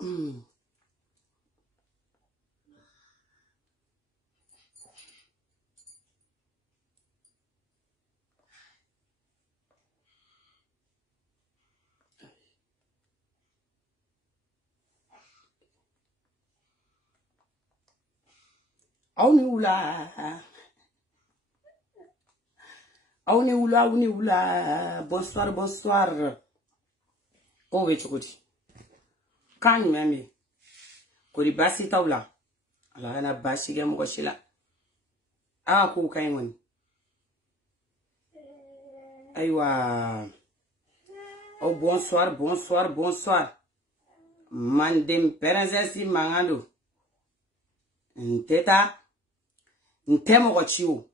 Bonsoir, bonsoir. Comment vas-tu, Kodi? Quand même, Kodi basi taula. Alors, na basi ga mo shila. Ah, ko kain woni. Aywa. Oh, bonsoir, bonsoir, bonsoir. Mandem perenzesi mangando. Nteta. Ntemo ko chiwo.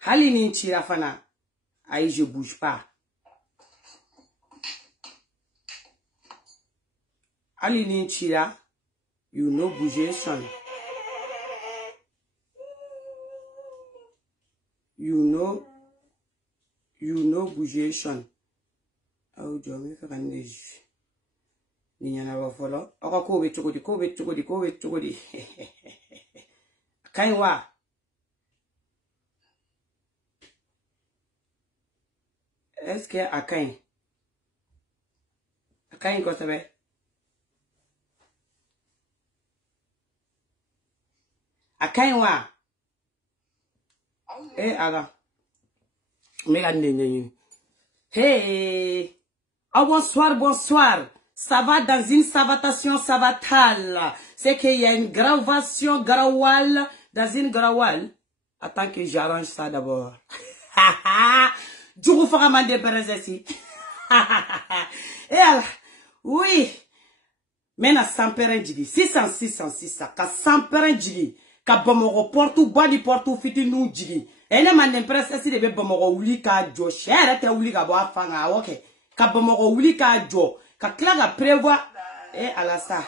Hali ni nchira fana. Aïe, je bouge pas. Ali ni nchira. You no bouger son. You no bouger son. Au jomi fa kannej. Ni nyana ba folo. Aka ko be chukudi. Kainwa. Est-ce que Akain quoi ça va? Akain wa. Aga. Hey. Oh, bonsoir, bonsoir. Ça va dans une savatation savatale. C'est qu'il y a une gravation garawal dans une garawal. Attends que j'arrange ça d'abord. Djougou Faramande Perezesi. Oui. Mena Samperen Djigi. 600. Ka Samperen Djigi. Ka Bomoro Portu, Badi Portu, Fitinu Djigi. Ene mande Perezesi de Bomoro Uli ka jo. Chere te Uli ka bo afanga. Ok. Ka Bomoro Uli ka jo. Ka Klaga prévoit. Alasa.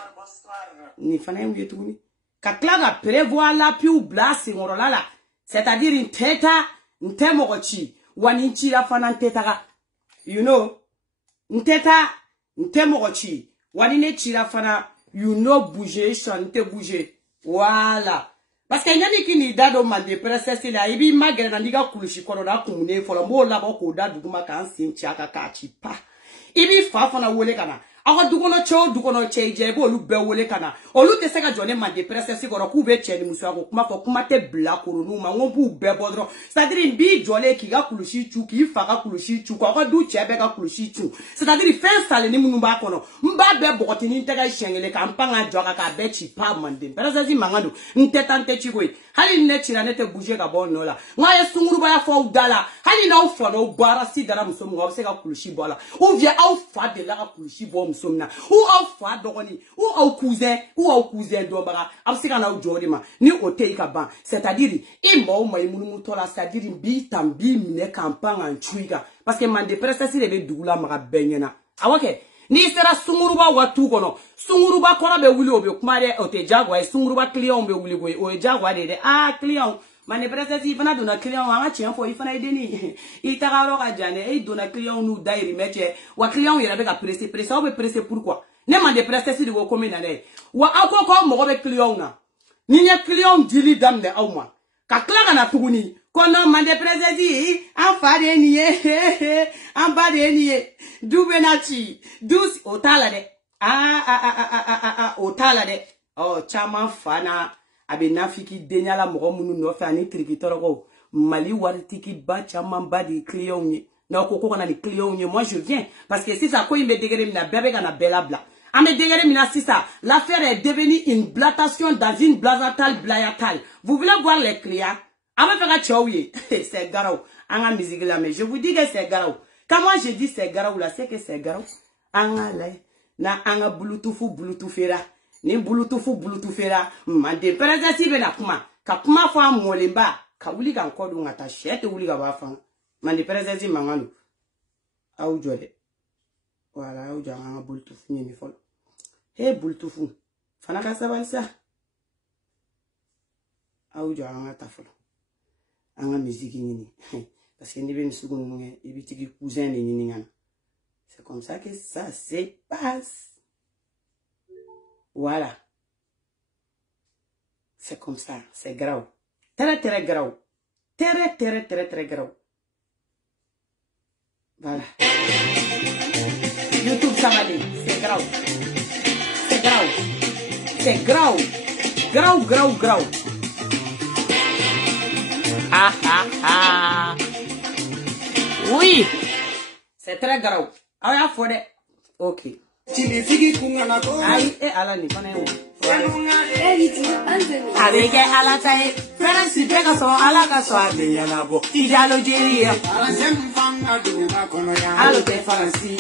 Ni fana yon yetouni. Ka Klaga prévoit la pi ou blasi ngorolala. C'est-à-dire une teta, une temorochi. Waninchi la fana nteta. You know. Nteta, ntemorochi. Wanine chira fana. You know bouger, chante bouger. Voilà. Parce que nyani kini dado mande presesi la. Ibi magre na niga kulushi kono na kumune. Fola mo labo koda duguma kansi nchaka kachipa. Ibi fa fana wole kana. Awa dukono che bo olu be wole kana. Olu te seka jone mande presesi kono kube cheni muswako kuma fo kuma te bla koronu ma ngombu be bodro. C'est-à-dire bi jole ki ga kulushi chu ki fa ga kulushi chu ko du chebe ga kulushi chu. C'est-à-dire fin sale ni munumba kono. Mba be bokoti ni tega shengele ka mpanga joka ka be chi pa mande. Presesi mangando ntete chikoi. Hali ne chira nete bouger ga bon nola. Ngaye sunguru ba ya fo dala. Hali na ufo no bara si dala musomu ga se ga kulushi bola. Ou vient au fa de la kulushi bo musomna. Ou au fa dogoni. Ou au cousin dombara. Absika na ujori ma. Ni ote ka ban. C'est-à-dire imo ma imunu tola c'est-à-dire bi tambi mine kampanga nchuiga. Parce que mande presesi lebe dugula ma benyena. Awake. Ni sera sunguruba watu kono. Sunguruba kona be wuli obe kumare ote jagwa. Sunguruba client be wuli goy. O jagwa de. Ah client. Mane presesi fana dona client anga chien fo ifana ideni. Itaka roka jane. Dona client nou dairi meche. Wa client yera be ka presse. Ou be presse pourquoi? Ne mande presesi de go komina ne. Wa akoko mo be client na. Ni nye client dili damne auma. Ka klaga na tuguni. Kono mande presesi. Afade niye. Ambade niye. Dube nachi. Dus otala de. Otala de. Oh, chama fana. Abe nafiki denyala mogo munu nofe ani trikitorogo. Mali waritiki ba chama ba di client nye. Na koko kana ni client nye. Moi je viens. Parce que si ça ko imbe degere mina bebe kana bela bla. Ame degere mina si ça. L'affaire est devenue une blatation dans une blazatal blayatal. Vous voulez voir les clients? Ame fera tchouye. C'est garou. Anga musique là mais je vous dis que c'est garou. Quand moi je dis c'est garou là, c'est que c'est garou. Anga là. Na anga bluetooth fera. Ni bluetooth fera. Mande presesi be na kuma. Ka kuma fa molemba. Ka wuli ka nkodu ngata shete wuli ka bafa. Mande presesi mangano. Au jole. Voilà, au jole anga bluetooth ni folo. Hey bluetooth. Fana ka sabal sa. Au jole anga tafolo. Anga musique ni. Parce que ni ben sugun nge ibitiki cousin ni ngana. C'est comme ça que ça se passe. Voilà. C'est comme ça. C'est grave. Très, très grave. Très, très, très, très grave. Voilà. YouTube, ça va aller. C'est grave. C'est grave. C'est grave. Grave, grave, grave. Ah, ah, ah. Oui. C'est très grave. Ah, il faut des... Ok. Aïe, et Alani, on est où? Avec Alatai, Fancy Pegaso, Alagaso, Yanabo, Tijalo Jeria, Allo de Faransi,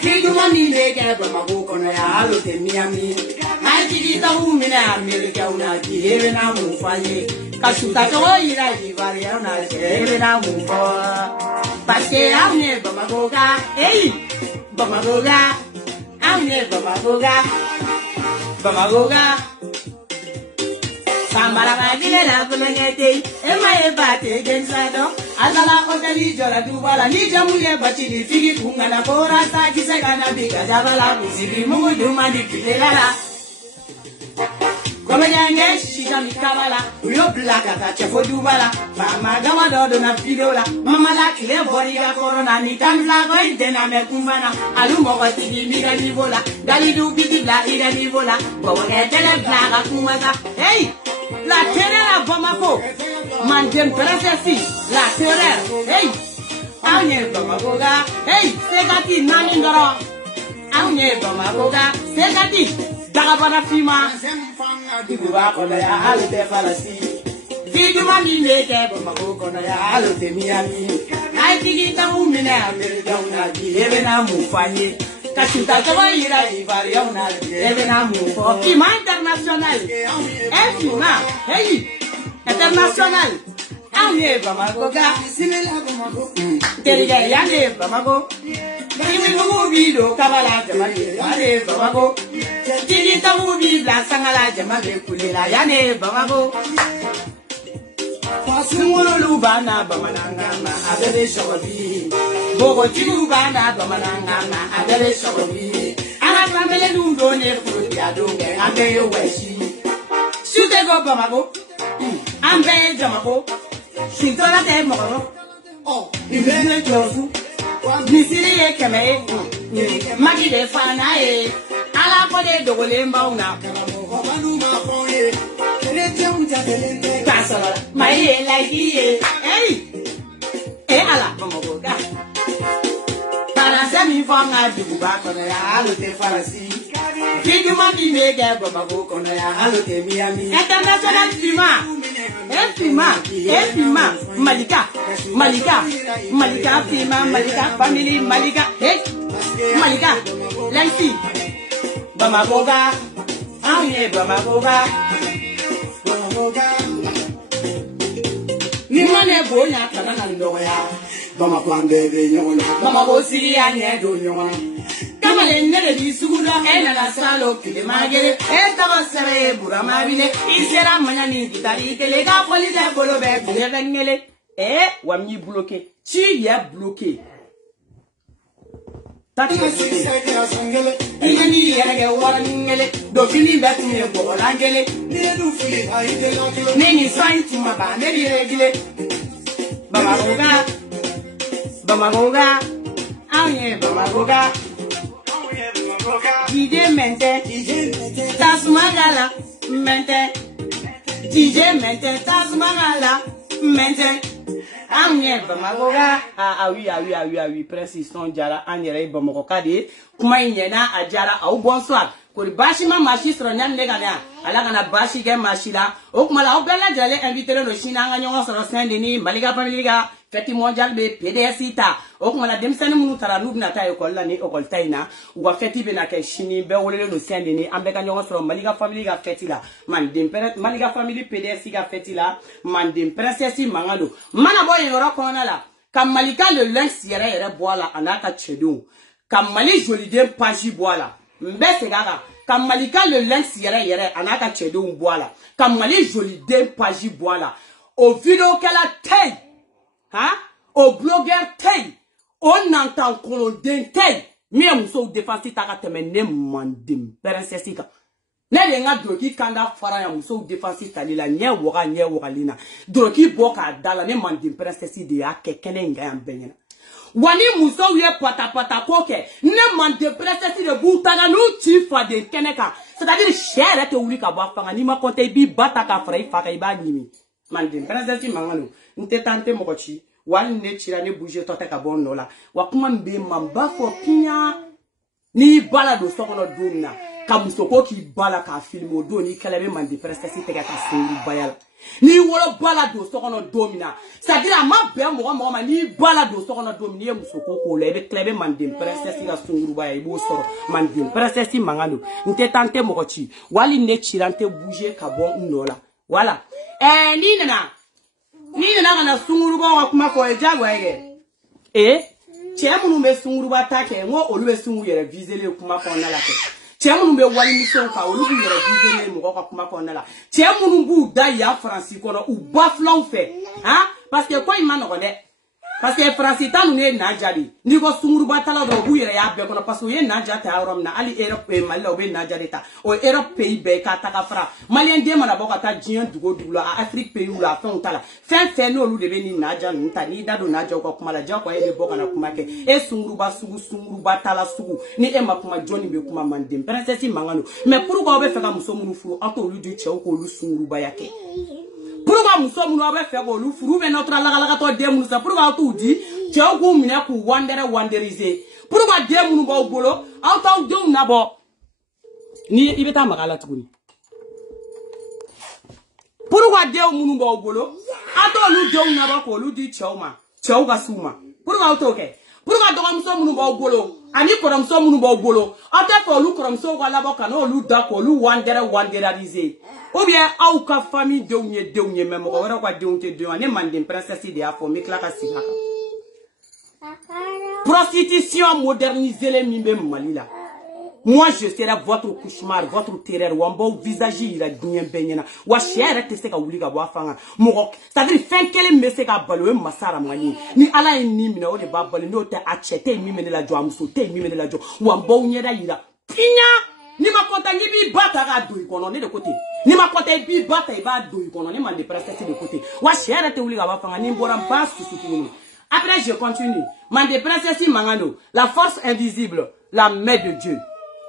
Tigumani, Bamago, Allo de Miami, I did a woman, America, even a move for you. Kasuta ira Ivariana, even a move for Pake, I'm near Bamagoga, hey, Bamagoga. I'm near Bamagoga. Bamagoga. Sambara Magina, Bulangate, and my bate against Sado. Azala Otali Jola Dubala, Nijamuya, Bachini, Figi, Kungana, Bora, Saki, Sagana, Bika, Javala, Musibi, Mudu, Madi, Pilala. Come again, she can be Kabala, Rio Black at Chefo Dubala, Mama Gamado, Dona Fidola, Mama Laki, Boria Corona, Nitan Lago, then I'm a Kumana, Alumo, Miga Nivola, Galidu, Bitila, Ida Nivola, Bogata, Blaga Kumasa, hey, La Terra Bamako, Manjem Perasesi, La Terra, hey, Anye Bamagoga, hey, Segati Nanindoro, Anye Bamagoga, Segati. Dagabana Fima, Tibuba Konaya, Alute Falasi, Tiguma Nike, Bamagokonaya, Alute Miami, I think it's a woman, America, even Mufani, Kasuta Ira, Ivariona, even a move for Fima International, Fima, hey, International, Anye Bamagoga, Teriga Yane Bamago. Video Kavala Yane Bamago. Tinita movie La Sangala Jamale Kulila Yane Bamago. Fasumo Lubana Bamananga, Adele Shobi. Bogo Tubana Bamananga, Adele Shobi. Anamele Lundone Frudiado, Abe Weshi. Should they go Bamago? Ambe Jamago. Shintola de Moro. Oh, you let go. Nisiri Kame, Maggie de Fanae, Ala Pode Dogolemba, my like ye, eh, Ala Mogoga. Parasemi from Aduba, Alute Farasi, Figumaki Mega, Bamago, Alute Miami, International Fima. Fima, Malika, Fima, Malika, family, Malika, hey, Malika, Lancy, Bamagoga, Aye, Bamagoga, Nimane Boya, Tananoya, Bamakwande, Bamago City, and Yadon. Come on, never be Sula, and a salo, Kilimagere, and Tabasare, Buramavine, Isera Manani, Tari, Telega, Polita, Bolobe, Levangele, Wami bloqué, tu y as bloqué. Tati, il y a Warangele, Dofini Batine, Borangele, Nini sign to my band, regular Bamagoga, Aye, Bamagoga. DJ Mente, Tasmagala, Mente, DJ Mente, Tasmagala, Mente. Amye Bamagoga, oui, précision Jara, Anere Bamokade, Kumaïna, Ajara, au bonsoir. Pour Bashima Machi sur Nyan Legana, Alagana Bashi Game Machila, Okmala, Obella Jale, invité le China, Nyon sur Saint-Denis, Maliga Familiga, Feti Mondial, PDSita, Okmala Demsen Mutara, Nubnata, Okolani, Okoltaina, ou a Feti Benake Chini, Beole, le Saint-Denis, Ambekanyon sur Maliga Familiga Fetila, Mandem Maliga Family PDSiga Fetila, Mandem Princessi Mangalo, Manaboy Rokonala, Kam Malika le lynx yere boala, Anaka Chedou, Kam Mali Jolide Paji boala. Mbese gaga, comme Malika le lynx yere, anaka chedou boala, comme Mali joli den paji boala, au vidéo qu'elle a taille, hein, au blogueur taille, on entend qu'on den taille, mais on s'en défense ta te mène mandim, princessica. Ne nga droki kanda fara ya muso défense talila nye woga lina droki boka dala ne mandim princesse de ya kekene nga ya benyana wani muso ye pata koke ne mandim princesse de butaga no tifa de keneka c'est-à-dire chere te wuli ka ba fanga ni ma konte bi bata ka fara ifa ka iba nimi mandim princesse mangano nte tante mokochi wali ne chira ne bouger tota ka bon nola wa kuma mbe mamba fo kinya ni bala do sokono domina ka musoko ki bala ka filmo do ni kelebe mandi princesse te ka suru bayal ni wolo bala do sokono domina c'est-à-dire ma be mo ma ni bala do sokono domina musoko ko lebe kelebe mandi princesse ka suru bayal bo soro mandi princesse mangano nte tante mokochi wali ne chirante bouger ka bon nola voilà ni nana kana sunguruba wa kuma ko ejago ege chemunu me sunguruba take ngo olu be sungu yere visele kuma ko na la ke chemunu be wali mission ka olu bu yere visele mo ko kuma ko na la chemunu bu da ya franci ko no u baflon fe hein parce que ko imano ko de parce que franci tanu ne na jadi ni ko sunguruba tala do bu yere ya be ko no parce que ye na jata awrom na ali europe mali obe na jadi ta o europe pays be ka taka fra malien de mana boka ta jien dugo dulo a afrique pays la fon tala fin no lu de be ni na ja nta ni dado na ja ko kuma la ja ko ye boka na kuma ke e sunguruba sunguruba tala sugu ni e ma kuma joni be kuma mandem princesse mangano mais pourquoi obe feka muso munu furu ato lu di chew ko lu sunguruba yake pourquoi muso munu obe feka lu furu be notre la to de munu sa pourquoi to di chew ko mina ku wanderiser pourquoi de munu ba bolo auto de na bo ni ibeta magala tukuni pourquoi de munu ba bolo ato lu de na ba ko lu di chew ga suma pourquoi auto ke pourquoi do muso munu ba bolo ani ko muso munu ba bolo ate ko lu ko muso ko la ba kana lu da ko lu wanderiser ou bien au ka famille de unye même ko wara ko de unte de ani mandem princesse de afo mi klaka sikaka prostitution moderniser les mimbe malila. Moi je serai votre cauchemar, votre terreur, wambo visage ira bien benyana. Wa chere te seka wuli ka bo afanga. Moko, c'est-à-dire fin kele me seka balo masara mani. Ni ala ni mina o de ba balo no te achete mi mene la jo amuso te mi mene la jo. Wambo nyeda ira. Pinya ni makota ni bi bata ga do ikono ne de côté. Ni makota bi bata ba do ikono ne man de princesse de côté. Wa chere te wuli ka bo afanga ni mbora pas susutu. Après je continue. Man de princesse mangano, la force invisible, la main de Dieu.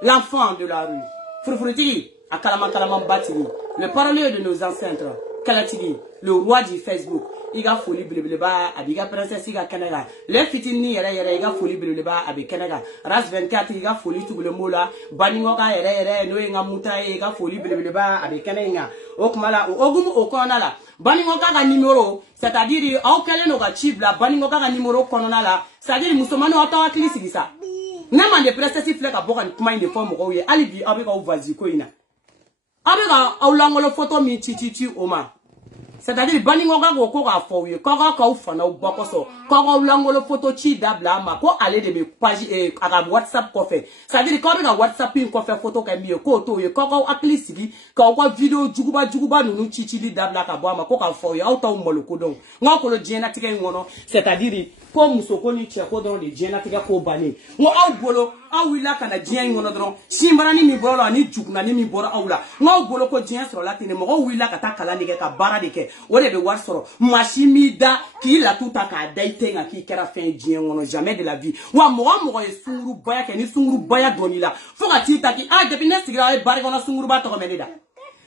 L'enfant de la rue. Frufruti, à Kalaman Batini. Le parolier de nos ancêtres. Kalatini, le roi du Facebook. Iga folie bleba, abiga princesse iga Canada. Le fitini yere iga folie bleba, abi Canada. Ras 24 iga folie tout le mot là. Baningoka yere no inga muta iga folie bleba, abi Canada. Okmala, ogumu okona la. Baningoka ga numéro, c'est-à-dire, auquel no ga chib la, baningoka ga numéro konona la. C'est-à-dire, musulmano atawa klisi ça. Nema de princesse fleka boka kuma inde forme ko ye alibi abeka uvazi ko ina abeka awlangolo photo mi chichichi oma c'est-à-dire baningo ga ko ga fo ye ko ga ka ufana ubakoso ko ga awlangolo photo chi dabla ma ko ale de me page aga WhatsApp ko fe c'est-à-dire ko ga WhatsApp ko fe photo ka mi ko to ye ko ga aklisigi ko ko video juguba nunu chichi dabla ka bo ma ko ka fo ye auto moloko don ngako lo jena tike ngono c'est-à-dire ko musoko ni cheko don le jena tike ko bani ngo aw bolo awila kana jien ngono don simbara ni mi bolo ni jugna ni mi boro awla ngo bolo ko jien soro latine mo wila ka ta kala ni ke ka bara de ke o de be war soro machimida ki la tuta ka daitenga ki kera fin jien ngono jamais de la vie wa mo e sunguru baya ke ni sunguru baya donila fo ka ti ta ki depuis ne sigira e bari gono sunguru ba to ko menida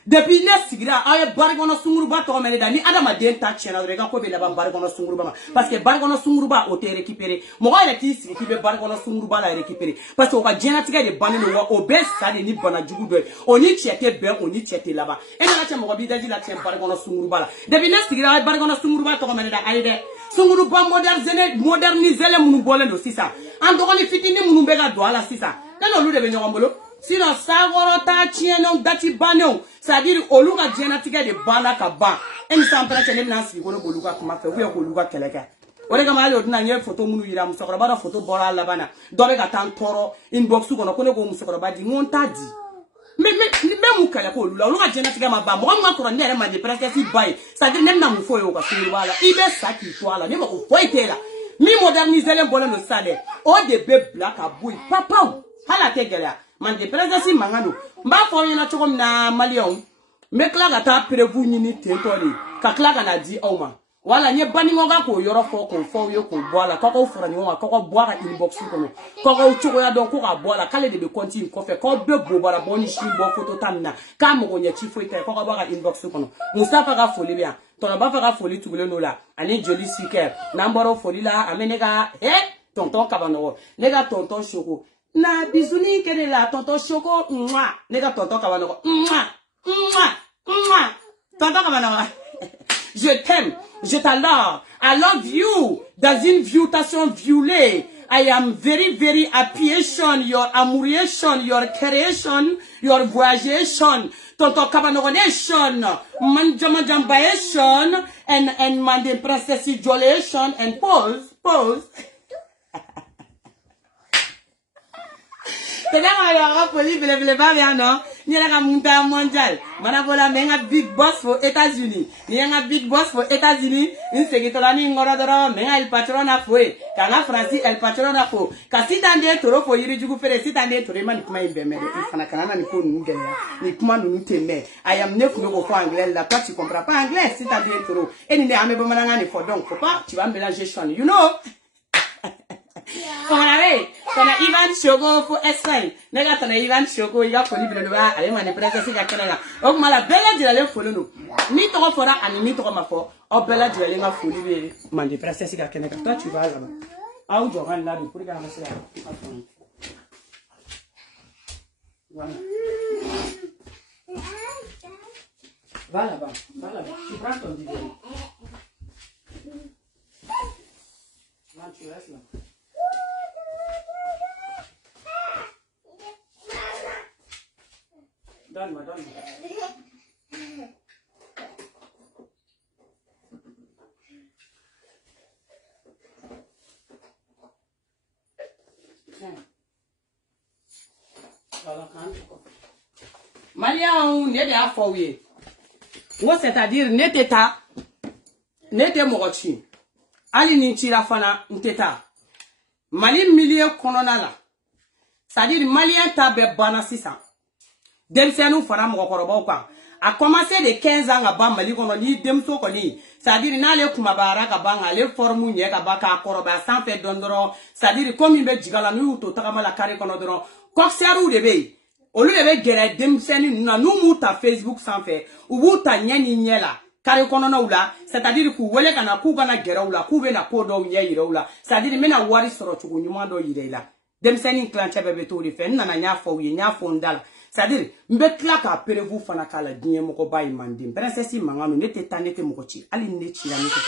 depuis ne sigira ay bari gono sunguru ba to ko menida ni adama den ta chena re ga ko be la ba bari gono sunguru ba parce que bari gono sunguru ba o te récupérer mo ga re ki sigi ki be bari gono sunguru ba la récupérer parce que o ka jena tika de bani no wa o be sa de ni bana jugu do oni chete be oni chete la ba e na cha mo bi daji la chen bari gono sunguru ba la depuis ne sigira ay bari gono sunguru ba to ko menida ay de sunguru ba moderniser le munu bolé do sisa an do ko ni fitini munu be ga do ala sisa na lu de be nyombolo sino sagoro ta chieno dati banon c'est-à-dire oluga jena tika de bana ka ba en sampra chene na si ko boluga kuma fe ko luga keleka ore ga mali odina nye photo munu yira musokoro ba photo bora la bana do be ga tan toro inbox ko no ko ne ko musokoro ba di ngonta di me mu kala ko lula oluga jena tika ma ba mo ma ko ne ma de princesse bai c'est-à-dire nem na mu fo yo ka suru bala ibe saki toala ne ko fo itela mi moderniser le bolo no sale o de be black aboy papa hala te gɛlɛya mande présidence mankan don n b'a fɔ aw ɲɛna cogo min na maliyɛnw n bɛ tila ka taa prévu ɲini tentɔ de ka tila ka na di aw ma wala n ye banikɔka k'o yɔrɔ fɔ k'o fɔ aw ye k'o bɔ a la k'aw k'aw fara ɲɔgɔn kan k'aw ka bɔ a ka inbox kɔnɔ k'aw k'aw cogoya dɔn ko k'a bɔ a la k'ale de bɛ compte in kɔfɛ k'aw bɛɛ bobara bɔ ni sin bɔ photo ta nin na k'a mago ɲɛ ci foyi tɛ k'aw ka bɔ a ka inbox kɔnɔ Mustafa ka foli bɛ yan tɔnɔba fɛ ka foli tugulen d'o la ani joli sikɛ n'an bɔra foli la an bɛ ne ka tonton Kabanɔgɔ ne ka tonton Soko na bisuni kɛ ne la tonton Soko ne ka tonton Kabanɔgɔ tonton Kabanɔgɔ je t'aime, je t'adore, I love you. Dans une violation violée, I am very, very appreciation, your admiration, your creation, your voyagation, tonton Kabanogation, manjamajambaation, and mande princess jolation, and pause. Tenez-moi, poli, bile pas bien, non? Ni la montagne mondiale. Manabola, menga big boss for États-Unis. Ni nga big boss for États-Unis. In segitolani ngoradora, menga el patron a foué. Kanga Francis el patron a fou. Ka sitande toro fo yiri jugu fere sitande toro man kuma imbemere. Ifana kanana ni ko nungela. Ni kuma nunu teme. I am neuf no go anglais. La toi tu comprends pas anglais. Sitande toro. Et ni ame bomananga ni for donc faut pas tu vas mélanger chon. You know? Comment avez tana Ivan Shogo for SL nega tana Ivan Shogo iga foli bele ba ale mane princesse ka kenana o mala bela jira le foli no ni to fora ani ni to ma fo o bela jira le ma foli be mane princesse ka kenana toi tu vas là-bas au joran là pour regarder ça voilà va là-bas tu prends ton biberon là tu restes là. Donne-moi. Malien, n'est pas fouillé. Moi, c'est-à-dire, n'était pas, n'était morochi. Ali ni tira fana, n'était Mali milieu kononala. C'est-à-dire, malien tabe bana 600. Demsenu fana mokoroba kwa a commencé de 15 ans à ban Mali kono ni demso koni c'est-à-dire na le kumabara ka ban ale formu nye ka baka koroba sans fait dondoro c'est-à-dire comme be jigala nu to takama la kare kono doro kokseru de be olu de be gere demsenu na nu muta Facebook sans fait ou buta nyani nyela kare kono na ula c'est-à-dire ku wele kana ku gana gere ula ku be na kodo nye yire ula c'est-à-dire mena wari soro chugu nyuma do yire la demsenu clanche bebe to rife nana nya fo wi nya fo ndala c'est-à-dire mbetla ka perevu fana kala dinye moko bayi mandim princesse mangano nete ta nete mokochi ali ne chi la nete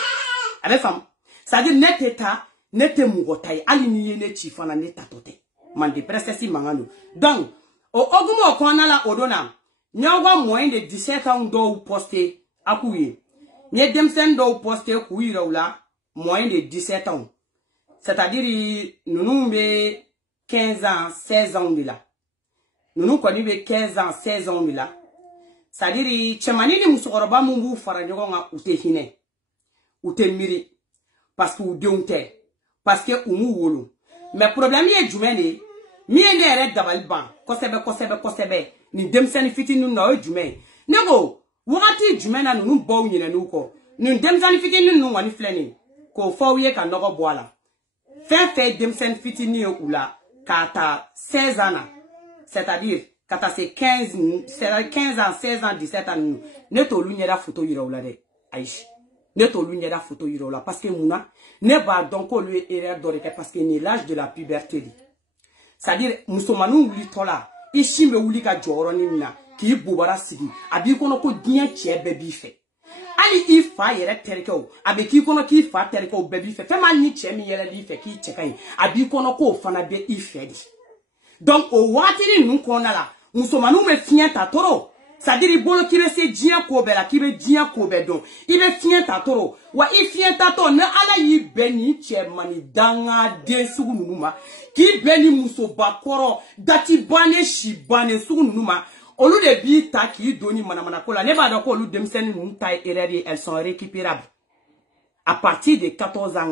avec femme c'est-à-dire nete ta nete mogotai ali ni ne chi fana neta tote mandi princesse mangano donc o ogumo kona la odona nyawa moins de 17 ans do poster akuye nye demsen do poster kuira ula moins de 17 ans c'est-à-dire nous be 15 ans 16 ans de là. Nous connaissons 15 ans, 16 ans là. C'est-à-dire, tchemani ni musokoroba mumbu fara nyogonga ute hine. Ute miri. Parce que ou deunte. Parce que umu wolo. Mais problème est jumene. Miende ere dabal ban. Kosebe. Ni demsani fiti nu na jume. Nego, wakati jumena nu baw nyina nuko. Nu demsani fiti nu wani fleni. Ko fawye ka nogo boala. Fait demsani fiti ni oula. Kata 16 ans. C'est-à-dire, quand c'est 15 ans, 16 ans, 17 ans, ne to lunyera photo yiraoula de. Aïch. Ne to lunyera photo yiraoula. Parce que mouna, ne ba donc lui erreur d'oreke parce que ni l'âge de la puberté. C'est-à-dire, moussomanou ouli tola. Ishimbe ouli ka joroni na. Ki boubara sigi. Abi kono ko dien tche bebi fe. Ali ifa yere teriko. Abi ki kono ki fa teriko bebi fe. Fe mal ni tche mi yere li fe ki tchekay. Abi kono ko fana be ife di. Donc, au watiri nous qu'on a là, nous sommes nous me fien ta toro. C'est-à-dire, il bolo qui veut se dien kobe la, qui veut dien kobe donc. Il veut fien ta toro. Wa il fien ta toro, ne ala yi beni tche mani danga de sugu numa. Ki beni muso bakoro, dati bane shi bane sugu numa. Au lieu de bita qui doni manamana kola, ne va donc au lieu de m'seni nous taille erreur, elles sont récupérables. À partir de 14 ans,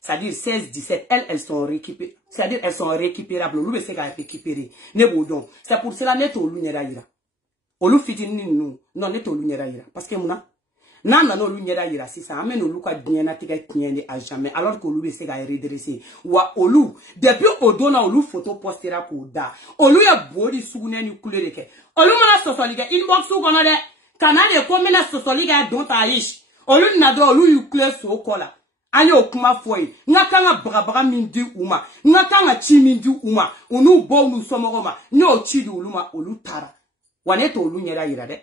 c'est-à-dire 16, 17, elles sont récupérées. C'est-à-dire elles sont récupérables. Olu se récupérer. C'est pour cela net olu nyera ira. Olu fitini nous. Non net olu nyera ira. Parce que muna. Nan nan olu nyera ira si ça amène olu ka diena tika tiene à jamais. Alors que olu se redresser. Wa olu depuis odona olu photo postera ko da. Olu ya body sugune ni couleur ke. Olu mana sosoliga inbox kono de. Kanale ko mena sosoliga don taish. Olu nado olu yukle so kola. Ani okuma foyi. Nga kanga brabaga mindi uma. Nga kanga chi mindi uma. Unu bo unu somoroma. Nyo chi du uluma olu tara. Waneto olu nyera ira de.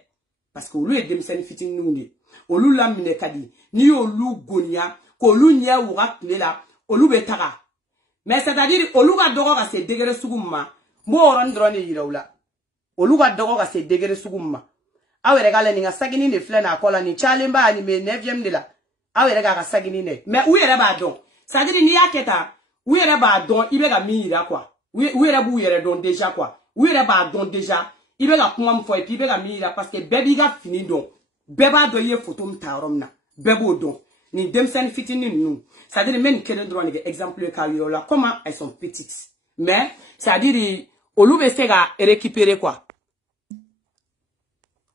Parce que olu e demsen fitin nundi. Olu lamine kadi. Ni olu gonia. Ko olu nye urak lela. Olu betara. Mais c'est-à-dire olu ga dogo ga se degere sugumma. Mo oran drone ira ula. Olu ga dogo ga se degere sugumma. Awe regale ni nga sagini de flena akola ni chalemba ani me 9e de la. Awe regale sagini ne. Mais où yere ba don. C'est-à-dire ni aketa, où yere ba don ibe ga mira quoi. Où yere bu yere don déjà quoi. Où yere ba don déjà. Ibe ga kuma mfo et puis ibe ga mira parce que baby ga fini don. Beba do ye photo mtarom na. Bebo don. Ni demsen fitini nous. C'est-à-dire même que droit ni exemple ka yola comment elles sont petites. Mais c'est-à-dire olu be se ga récupérer quoi.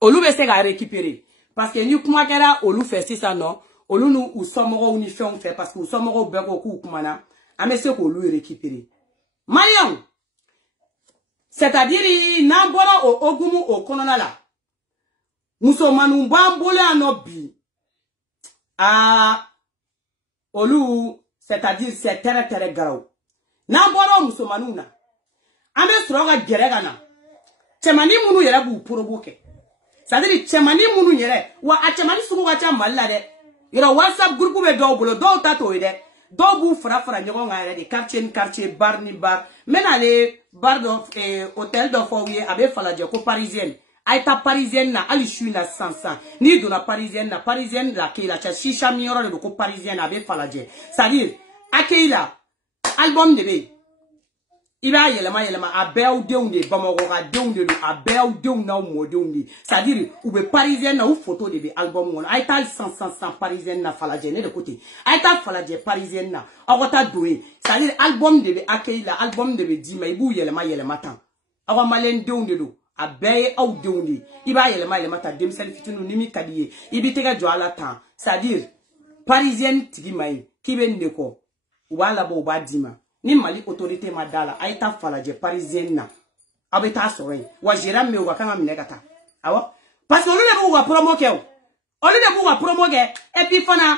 Olu be se ga récupérer parce que ni kuma kera olu fait ça non olu nu usomoro ni fait parce que usomoro be ko ku kuma na ame se ko olu récupérer Mariam c'est-à-dire nambora o ogumu o konona la musomanu mbambole anobi olu c'est-à-dire c'est tere garau nambora musomanu na ame sroga geregana chemani munu yera bu poroboke. C'est-à-dire chemani munu yere wa a chemani sugu ga cha malla de yoro WhatsApp groupe be do bolo do tato ide do bu fara nyogo ngare de quartier bar ni bar menale bar do hôtel do foyer abe falaje ko parisienne aita parisienne na ali shu na sansan ni do na parisienne la kila cha shisha mi yoro de ko parisienne abe falaje c'est-à-dire akeila album de be Iba yelema abel deunde bamago ga deunde do abel deun na mo deunde c'est-à-dire ou be parisien na ou photo de album on aita 100 parisien na falaje ne de côté aita falaje parisien na agota doé c'est-à-dire album de akeila album de dima ibu yelema tan awa malen deunde do abel au deunde iba yelema ta demsel fitinu nimi kadiye ibi tega jo ala tan c'est-à-dire parisien tigi mai kibende ko wala bo ba dima ni mali autorité madala aita falaje parisienne na abeta sorin wa jera me wa kanga minegata awa parce que on le bu wa promo ke on le bu wa promo ke et puis fana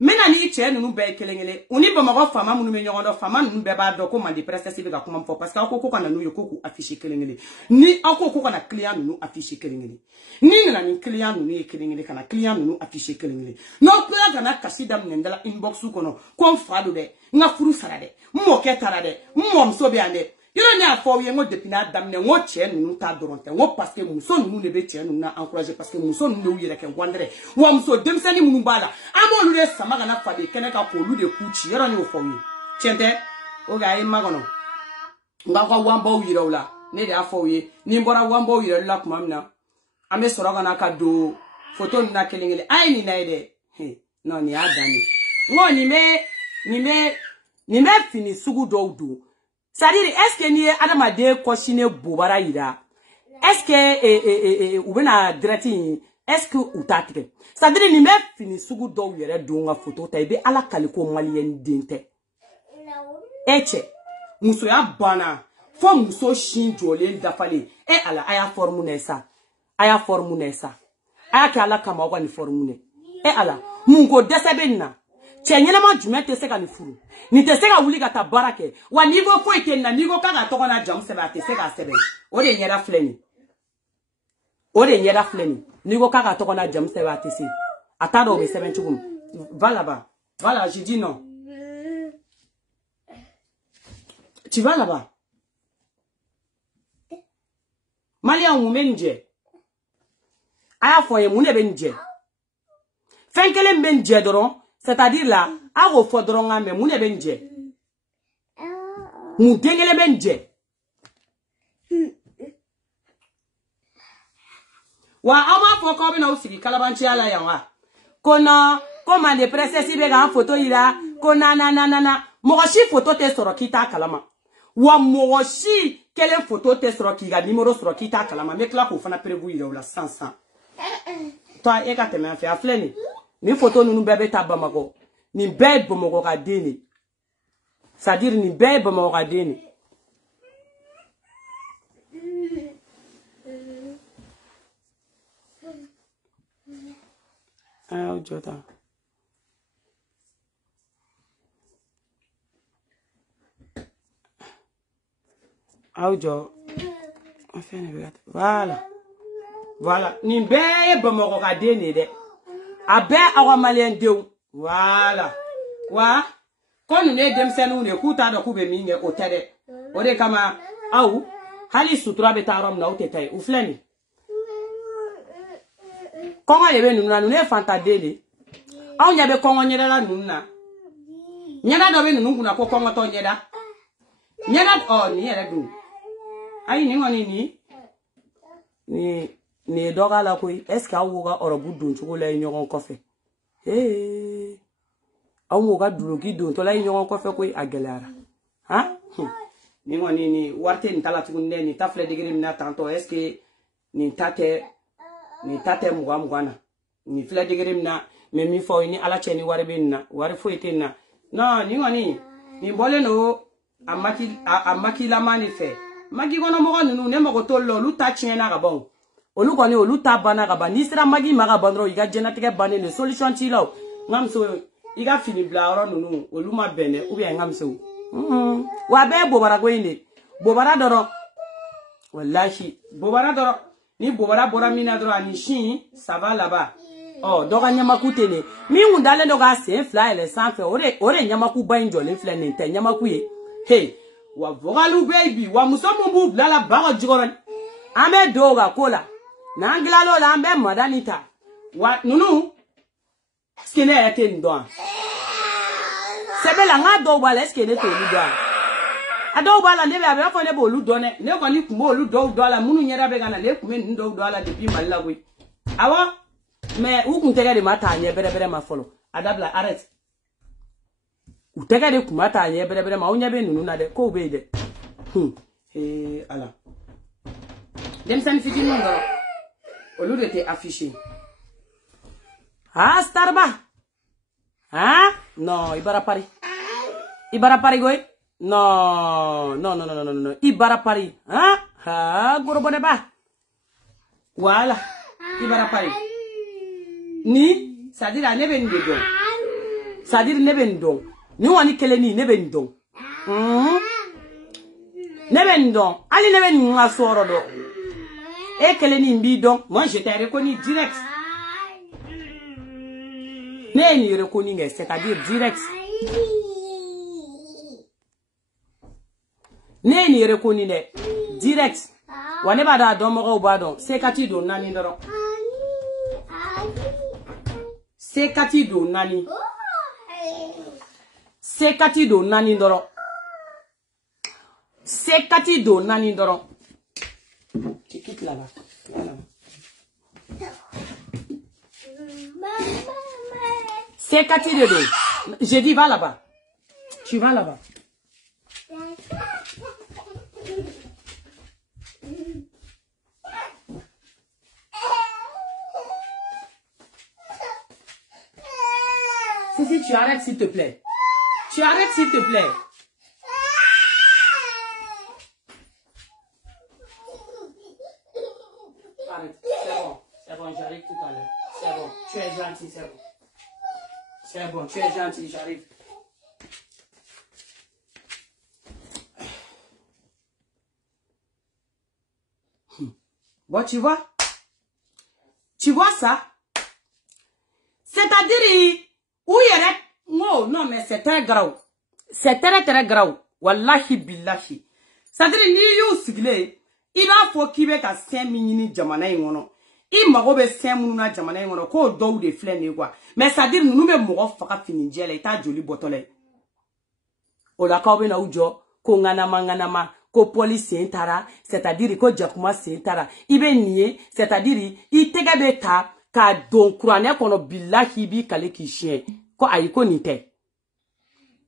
mena ni che nunu be kelengele uni ba mago fama munu me nyondo fama nunu be ba do ko mandi presse sibi ga kuma mfo parce que akoko kana nu yokoku afficher kelengele ni akoko kana client nunu afficher kelengele ni na ni client nunu kelengele kana client nunu afficher kelengele no client kana kasida mnendala inbox kono ko mfado de nga furu sarade mo ke tarade mo mso be ande yoro nya fo ye ngo depuis na damne ngo che nunu ta doronte ngo parce que muso nunu ne be che nunu na encourager parce que muso nunu yere ke wandre wo muso demsani munu bala amolu le samaga na fade kene ka ko lu de kuchi yoro ni fo yi chente o ga yi magono nga ko wambo yiro la ne de afo yi ni mbora wambo yiro la kuma mna ame soroga na ka do photo na kelengele ai ni na ide no ni adani ngo ni me fini sugu do c'est-à-dire est-ce que ni adama de koshine bobara ira est-ce que ou bena drati est-ce que ou tatike c'est-à-dire ni me fini sugu do yere do nga photo ta be ala kaliko malien dinte eche muso ya bana fo muso shin jole dafale ala aya formunesa aya ka ala kama wa ni formune ala mungo desebenna chenyela ma jume te se ka ni furu ni te se ka wuli ka ta barake wa nigo fo ikenna nigo ka ga to na jam se ba te se ka sebe o de nyera fleni nigo ka ga to na jam se ba te se atado be seben chugum va là-bas voilà je dis non tu vas là-bas Malia mumenje aya fo ye mune benje fenkele benje doron c'est-à-dire là, à refondre mais mon benje. Mon dengele benje. Wa ama foko bi na usiri kalabanchi ala ya wa. Kona Comme les princesses, ils en photo, il a, ko nanana. Morachi photo te soro kita kalama. Wa morachi, quelle photo te soro ki ga numéro soro kita kalama. Mais là, qu'on fait un prévu, il est là, 100. Toi, et quand tu m'as fait à flâner. Ni photo nous bébé tabamako. Ni bête bomoko ka deni. C'est-à-dire, ni bête bomoko ka deni. Ah, Jota. Audio. Voilà. Voilà. Ni bébé bomoko ka deni de. Abe awa malien deu. Voilà. Wa. Quand nous ne demsenu ne kuta do kube minge otede. Ode kama au hali sutura betarom na otete u fleni. Kongo yebe nuna nune fantadele. Au nyabe kongo nyeda la nuna. Nyeda do be nunu kuna ko kongo to nyeda. Nyeda oh ni yere du. Ai ni ngoni ni doga la koi est-ce que awoga orobu dun chukula nyogon kofe. Eh. Awoga dulogi dun to la nyogon kofe koi agelara. Ha? Ni ngoni ni warte ni tala tukunde ni tafle digiri mina tanto est-ce que ni tate mugana ni fle digiri mina me mi fo ni ala cheni warbe na wari fo etenna no ni ngoni ni bole no amaki la manife magi gono mo nunu ne mo to lo lu ta chena ga bon olu koni olu ta bana ga ba ni sira magi maga bandro iga jenatike bane ne solution ti lo ngam so iga fini bla ro nunu olu ma bene ou bien ngam so wa be bobara go inde bobara doro wallahi bobara doro ni bobara bora mina doro ani shin ça va là-bas oh doga nyamaku tene mi ngundale doga se fly le sanfe ore nyamaku ba njole fly ne te nyamaku ye hey wa vogalu baby wa musomo bu blala bago jigoran ambe doga kola na nglalo la ambe madanita wa nunu skene yake ndo sebela nga do bala skene to lu do ado bala ne be fo ne bo lu do ne ko ni kumo lu do la munu nyera be gana le kume ndo do la depuis malila wi awa mais où kun tege de mata nye bere ma folo adabla arrête ou tege de kumata nye bere ma onya be nunu na de ko be de ala dem san fiti no ngoro au lieu de te afficher ah starba ah non ibara pari goy non ibara pari ah goro bone ba voilà ibara pari ni c'est-à-dire nebe ndon c'est-à-dire nebe ndon ni woni kele ni nebe ndon nebe ndon ali nebe nga soro do e kele ni mbi don moi je t'ai reconnu direct ne ni reconnu c'est-à-dire direct ne ni reconnu direct wane ba da don mo ba don c'est kati don nani ndoro c'est kati do nani c'est kati do nani ndoro c'est kati do nani ndoro tu quittes là-bas voilà. C'est kati de do je dis va là-bas tu vas là-bas si tu arrêtes s'il te plaît. Tu arrêtes s'il te plaît. Arrête. C'est bon, j'arrive tout à l'heure. C'est bon, tu es gentil, c'est bon. C'est bon, tu es gentil, j'arrive. Bon, tu vois ça? C'est-à-dire, où non, mais c'est très grave. C'est très grave. Wallahi billahi. C'est-à-dire, ni you sigle, il a faut qu'il y ait 5 minutes jamana ingono. Il m'a robé 5 minutes jamana ingono, ko do de flène quoi. Mais c'est-à-dire, nous me mourons faka fini djele, ta joli botole. Ola kaube na ujo, ko nganama, ko police intara, c'est-à-dire, ko jakuma c'est intara. Ibe nié, c'est-à-dire, il tega beta, ka don kuranɛ kono billahi bi kale ki chien ko ayi ko nite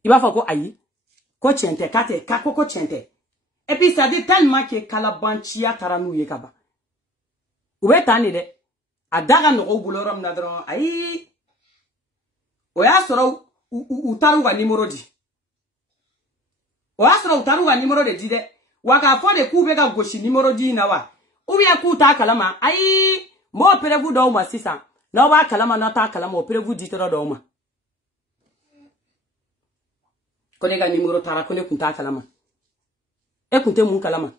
iba fa ko ayi ko chente kate ka ko chente et puis ça dit tellement que kalabanchia karanu ye kaba ube tani de adaga no obulorom na dron ayi o ya soro utaru wa nimero di o ya soro utaru wa nimero de dide waka fo de ku be ga goshi nimero di na wa ubi ya ku ta kalama ayi mo prévu do ma sisa na wa kalama na ta kalama o prévu di tro do ma ko de ga nimero tara ko ne ku ta kalama e ku te mun kalama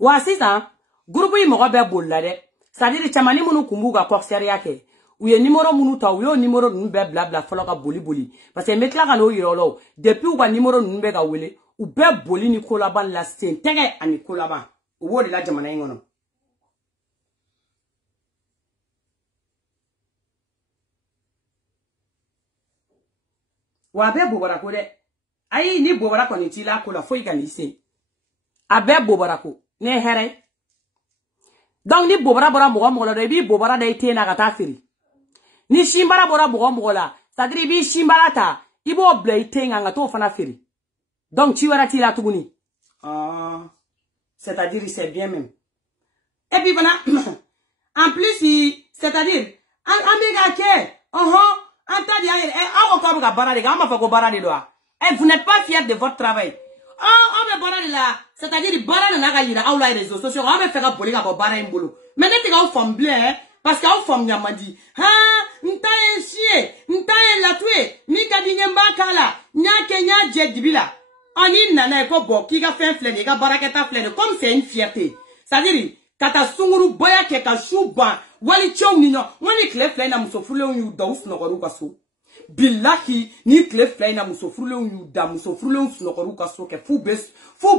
wa sisa groupe yi mo be bolla de ça dire chamani munu kumbuga kokseria ke ou ye numéro munu ta ou yo numéro nu be blabla folo ka boli parce que metla ka no yiro depuis ou ka numéro nu be ka wele ou be boli ni ko laban la sentege ani ko laban o wodi la jamana ngono wa be bobara ko de ayi ni bobara ko ni ti la ko la fo igani se abe bobara ko ne here donc ni bobara bora mo la bi bobara da ite na kata firi ni shimbara bora mo la sadri bi shimbara ta ibo ble ite nga to fana firi donc tu verras la tuguni c'est-à-dire c'est bien même et puis voilà en plus c'est-à-dire amiga ke antadi awo ko ga barade ga ma fa ko barade do et vous n'êtes pas fier de votre travail on me barade là c'est-à-dire barade na ga yira aw la réseaux sociaux on me faire boli ga barade mbolo mais ne te ga femme bleu parce que aw femme nyamadi ntaye chie ntaye la tué ni ka dinye mbakala nya kenya jedibila ani nana ko bo ki ga fin flène ga baraketa flène comme c'est une fierté c'est-à-dire kata sunguru boya ke ka shuba wali chow ni no wani kle flène na musofule yu daus no ko so billahi ni kle flène na musofule yu da musofule yu no ko so ke fu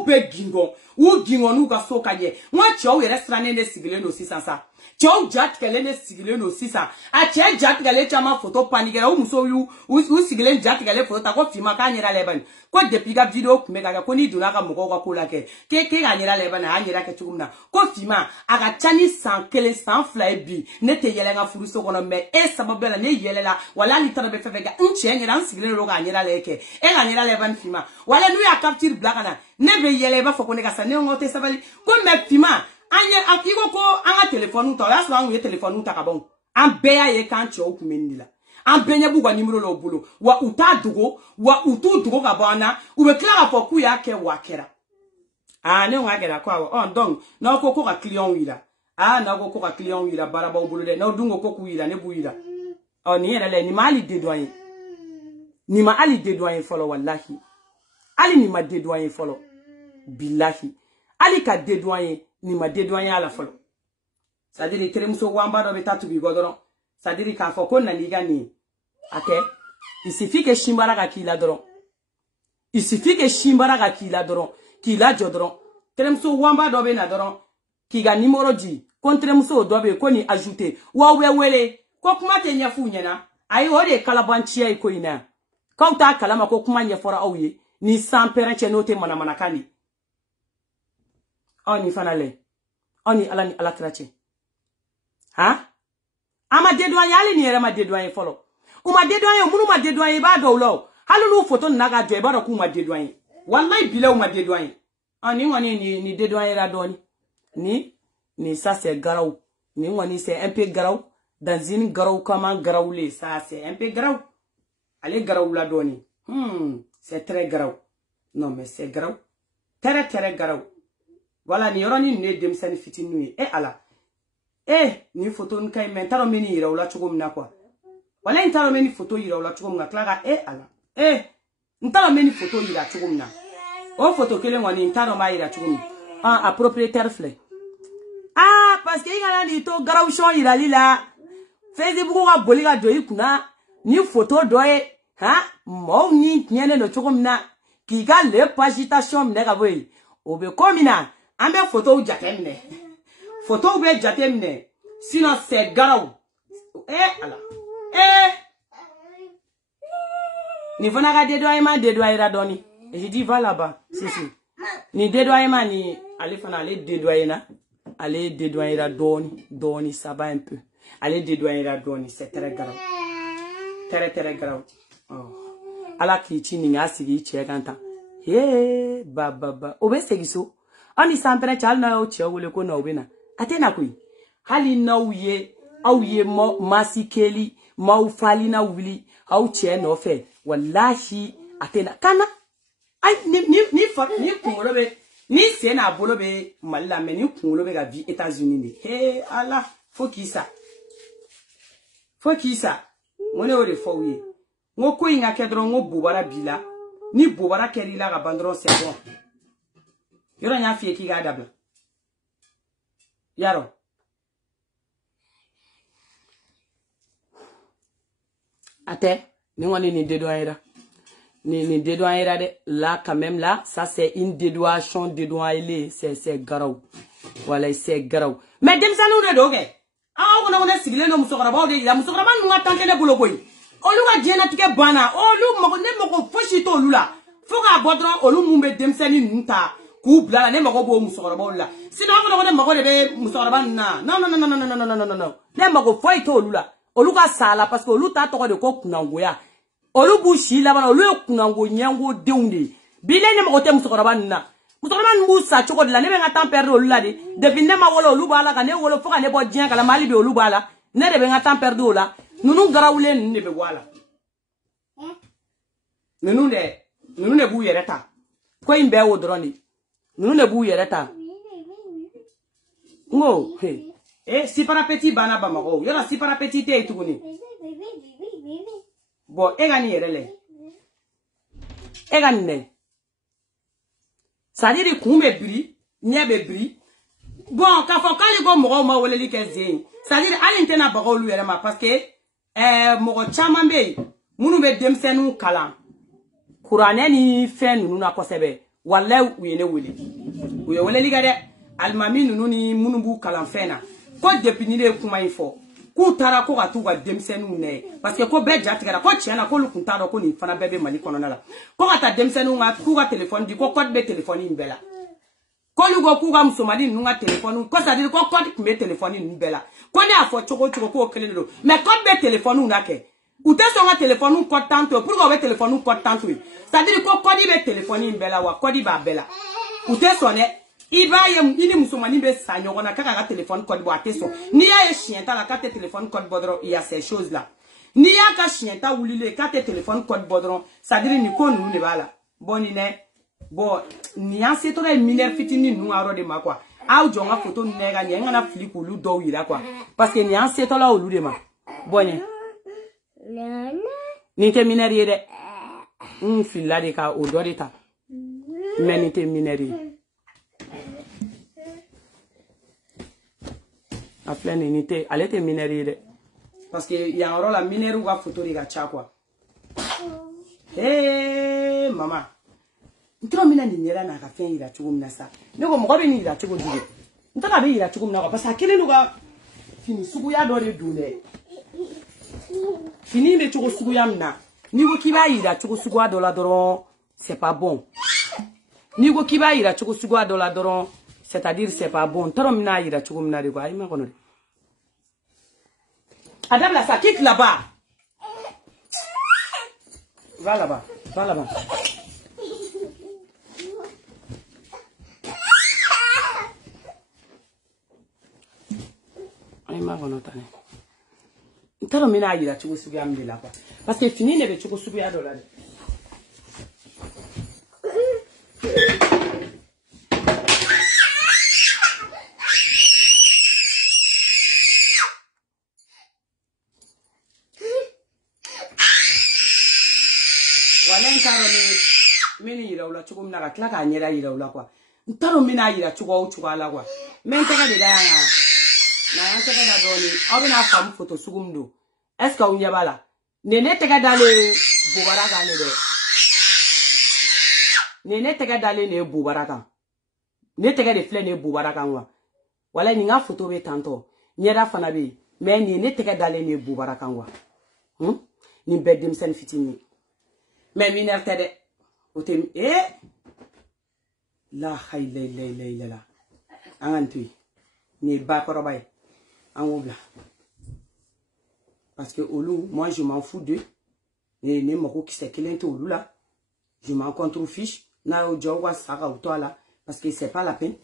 be gingo wo gingo nu ka so ka ye wa chow ye restaurant ne sigile no 600 chow jat kele ne sigile no 600 a che jat kele chama photo panigera o muso yu u sigile jat kele photo ta ko fima ka nyira leban ko depuis ga video ku mega ko ni duna ka moko ko la ke ga nyira leban a nyira ke chugumna ko fima aga chani 100 kele 100 fly bi ne te yele nga furu so kono me e sababela ne yele la wala li tarabe fefega nche nyira sigile ro ga nyira leke e ga nyira leban fima wala nu ya capture black na ne be yele ba foko ne ga sa ne ngote sabali ko me fima anye akiko ko anga telephone to ya so anu ye telephone ta ka bon an be ya ye kan cho ku menila an benye bu gwa nimero lo bulo wa uta dugo wa utu dugo ka bana ube klara fo ku ya ke wakera ne wa gera kwa donc na ko ka client wila na ko ka client wila bara ba bulo de na dungo ko ku wila ne bu wila ni era le ni mali dédoyer ni ma ali dédoyer folo wallahi ali ni ma dédoyer folo billahi ali ka dédoyer ni ma dédoyer ala folo c'est-à-dire teremso wamba do betatu bi godoro c'est-à-dire ka fo ko na liga ni ake il suffit que shimbara ka kila doron il suffit que shimbara ka kila doron kila jodoron teremso wamba do be na doron ki ga numéro di kontremso do be ko ni ajouter wa wele ko kuma te nya fu nyana ayi o de kalabanchia iko ina ko ta kalama ko kuma nya fora awye ni sans perenche note mana kani oni fanale oni ala trache ama dédoyer ali ni era ma dédoyer folo o ma dédoyer munu ma dédoyer ba do lo halu lu photo na ga jo ba do ku ma dédoyer wallahi bila o ma dédoyer ani ngoni ni dédoyer la doni ni ça c'est garau ni ngoni c'est un peu garau dans une garau comment garaoulé ça c'est un peu garau allez garau la doni c'est très garau non mais c'est garau très garau voilà ni yoroni ne demsani fitinu ala ni photo nkai mentaro meni ira ula chugumna kwa wala intaro meni photo ira ula chugumna klaga ala ntaro meni photo ira chugumna o photo kele ngoni intaro ma ira chugumna a propriétaire flé parce que ingala ni to garawshon ira lila Facebook ga boliga do ikuna ni photo doye mo ni nyene no chugumna ki ga le pagitation mne ga boy obe komina ambe photo jatemne photo be jatemne sinon c'est garau ala Ni fana ka dédoyement dédoyera doni. Et je dis va là-bas. Si. Ni dédoyement ni allez fana aller dédoyer na. Allez dédoyera doni ça va un peu. Allez dédoyera doni, c'est très grave. Très grave. Oh. Ala ki chini nga sigi che kanta. Ba. Obe segiso. Ani sampere chal na o che wole ko na obena. Atena kui. Hali na uye masikeli mau fali na wili au che no fe. Wallahi atena kana. Ai ni kungolobe ni sena bolobe malila me ni kungolobe ga vi États-Unis ni. Allah faut qui ça? Mone ore fo wi. Ngo ko inga kedro ngo bubara bila. Ni bubara kerila ga bandron c'est bon. Yoro nya fie ki ga dabla. Yaro. Ate, ni ngoni ni dédouaira. Ni dédouaira de là quand même là, ça c'est une dédouation dédouailé, c'est garou. Voilà, c'est garou. Mais dem sa nou de doge. Ah on a sigilé no musokara ba de la musokara nu atante ne bulo boy. Olu ga jena tike bana, olu mo ne mo foshi to olu la. Foga bodron olu mumbe dem sani nta. Ku bla ne mo bo musokara ba la. Sinon on ne mo de be musokara ba na. Non. Ne mo foi to olu la. Olu ga sala parce que olu ta to de ko kunangoya. Olu bu shi la bana olu kunango nyango deunde. Bile ne mo te musokara ba na. Musokara mu sa choko de la ne be ngata perdre olu la de. Depuis ne ma wolo olu ba la ka ne wolo foga ne bo dien kala mali be olu ba la. Ne de be ngata perdre olu la. Nunu garawule ne be wala. Nunu ne bu yereta. Ko imbe wo droni. Nunu ne bu yereta. Ngo, si para petit bana ba mako. Yora si para petit te ituguni. Bon, egani yerele. Egani ne. Ça dit de kume bri, nyebe bri. Bon, ka fo kali go mo ma wole li kezin. Ça dit ali ntena ba go lu yerema parce que mo chama be munu be demsenu kala. Kurane ni fe nunu na kosebe. Wallahi uyene wele. Uye wele li gade almami nunu ni munu bu kala fena. Ko depuis ni le kuma info. Ku tara ko ga tu ga demsenu ne parce que ko be jatigara ko tiana ko lu kuntaro ko ni fana bebe mali kono na la. Ko ga ta demsenu nga ku ga téléphone di ko code be téléphone imbela. Ko lu go ku ga musomali nu nga téléphone ko ça dit ko code be téléphone imbela. Ko ne afo choko ko kele do. Mais code be téléphone na ke. Ou te son téléphone code tanto pour go be téléphone code tanto. Ça dit ko code be téléphone imbela wa code ba bela. Ou te sonne Iba ini musomani be sa nyogona kaka téléphone code bo ateso. Ni ya chien ta la carte téléphone code bodron, il y a ces choses là. Ni ya ka chien ta wulile carte téléphone code bodron, ça dit ni ko nu ne bala. Boni ne. Bon, ni an se to na mineur fitini nu aro de ma quoi. Au jonga photo nega ni ngana flip ulu do ira quoi. Parce que ni an se to la ulu de ma. Bonne. Ni te mineur yede. Filla de ka o do de ta. Mais ni te mineur. A plein unité, elle était minérée. Parce qu'il y a un rôle à minéré ou à photo de gacha quoi. Maman. Ntra mina ni nyera na ka fin ira chugum na sa. Ne ko mo ko be ni ira chugum dile. Ntra ka be ira chugum na ko parce que kele luga fini sugu ya do de dule. Fini be chugo sugu ya mna. Ni ko kiba ira chugo sugu a dola doron, c'est pas bon. Ni ko kiba ira chugo sugu a dola doron, c'est-à-dire c'est pas bon. Torom na ira chugum na de quoi, ima kono. Adam là ça quitte là-bas. Va là-bas, va là-bas. Ima kono tane. Torom na ira chugo sugu ya mde là quoi. Parce que fini ne be chugo sugu ya dola de. Mini ira ula chugo mna ka ka nyera ira ula kwa ntaro mina ira chugo ala kwa menteka de daya na yanteka da doni obi na fam photo sugumdo est-ce que unya bala nene teka dale bubaraka ne de nene teka dale ne bubaraka ne teka de fle ne bubaraka wa wala ni nga photo be tanto nyera fana be mais nene teka dale ne bubaraka wa ni bedem sen fitini mais mineur tede otem la hayla angantui ni ba korobay angobla parce que Olu, moi je m'en fous d'eux. Et ne moko qui s'est kelente Olu là. Je m'en contrefiche. Na o jowa sara ou toi là. Parce que c'est pas la peine.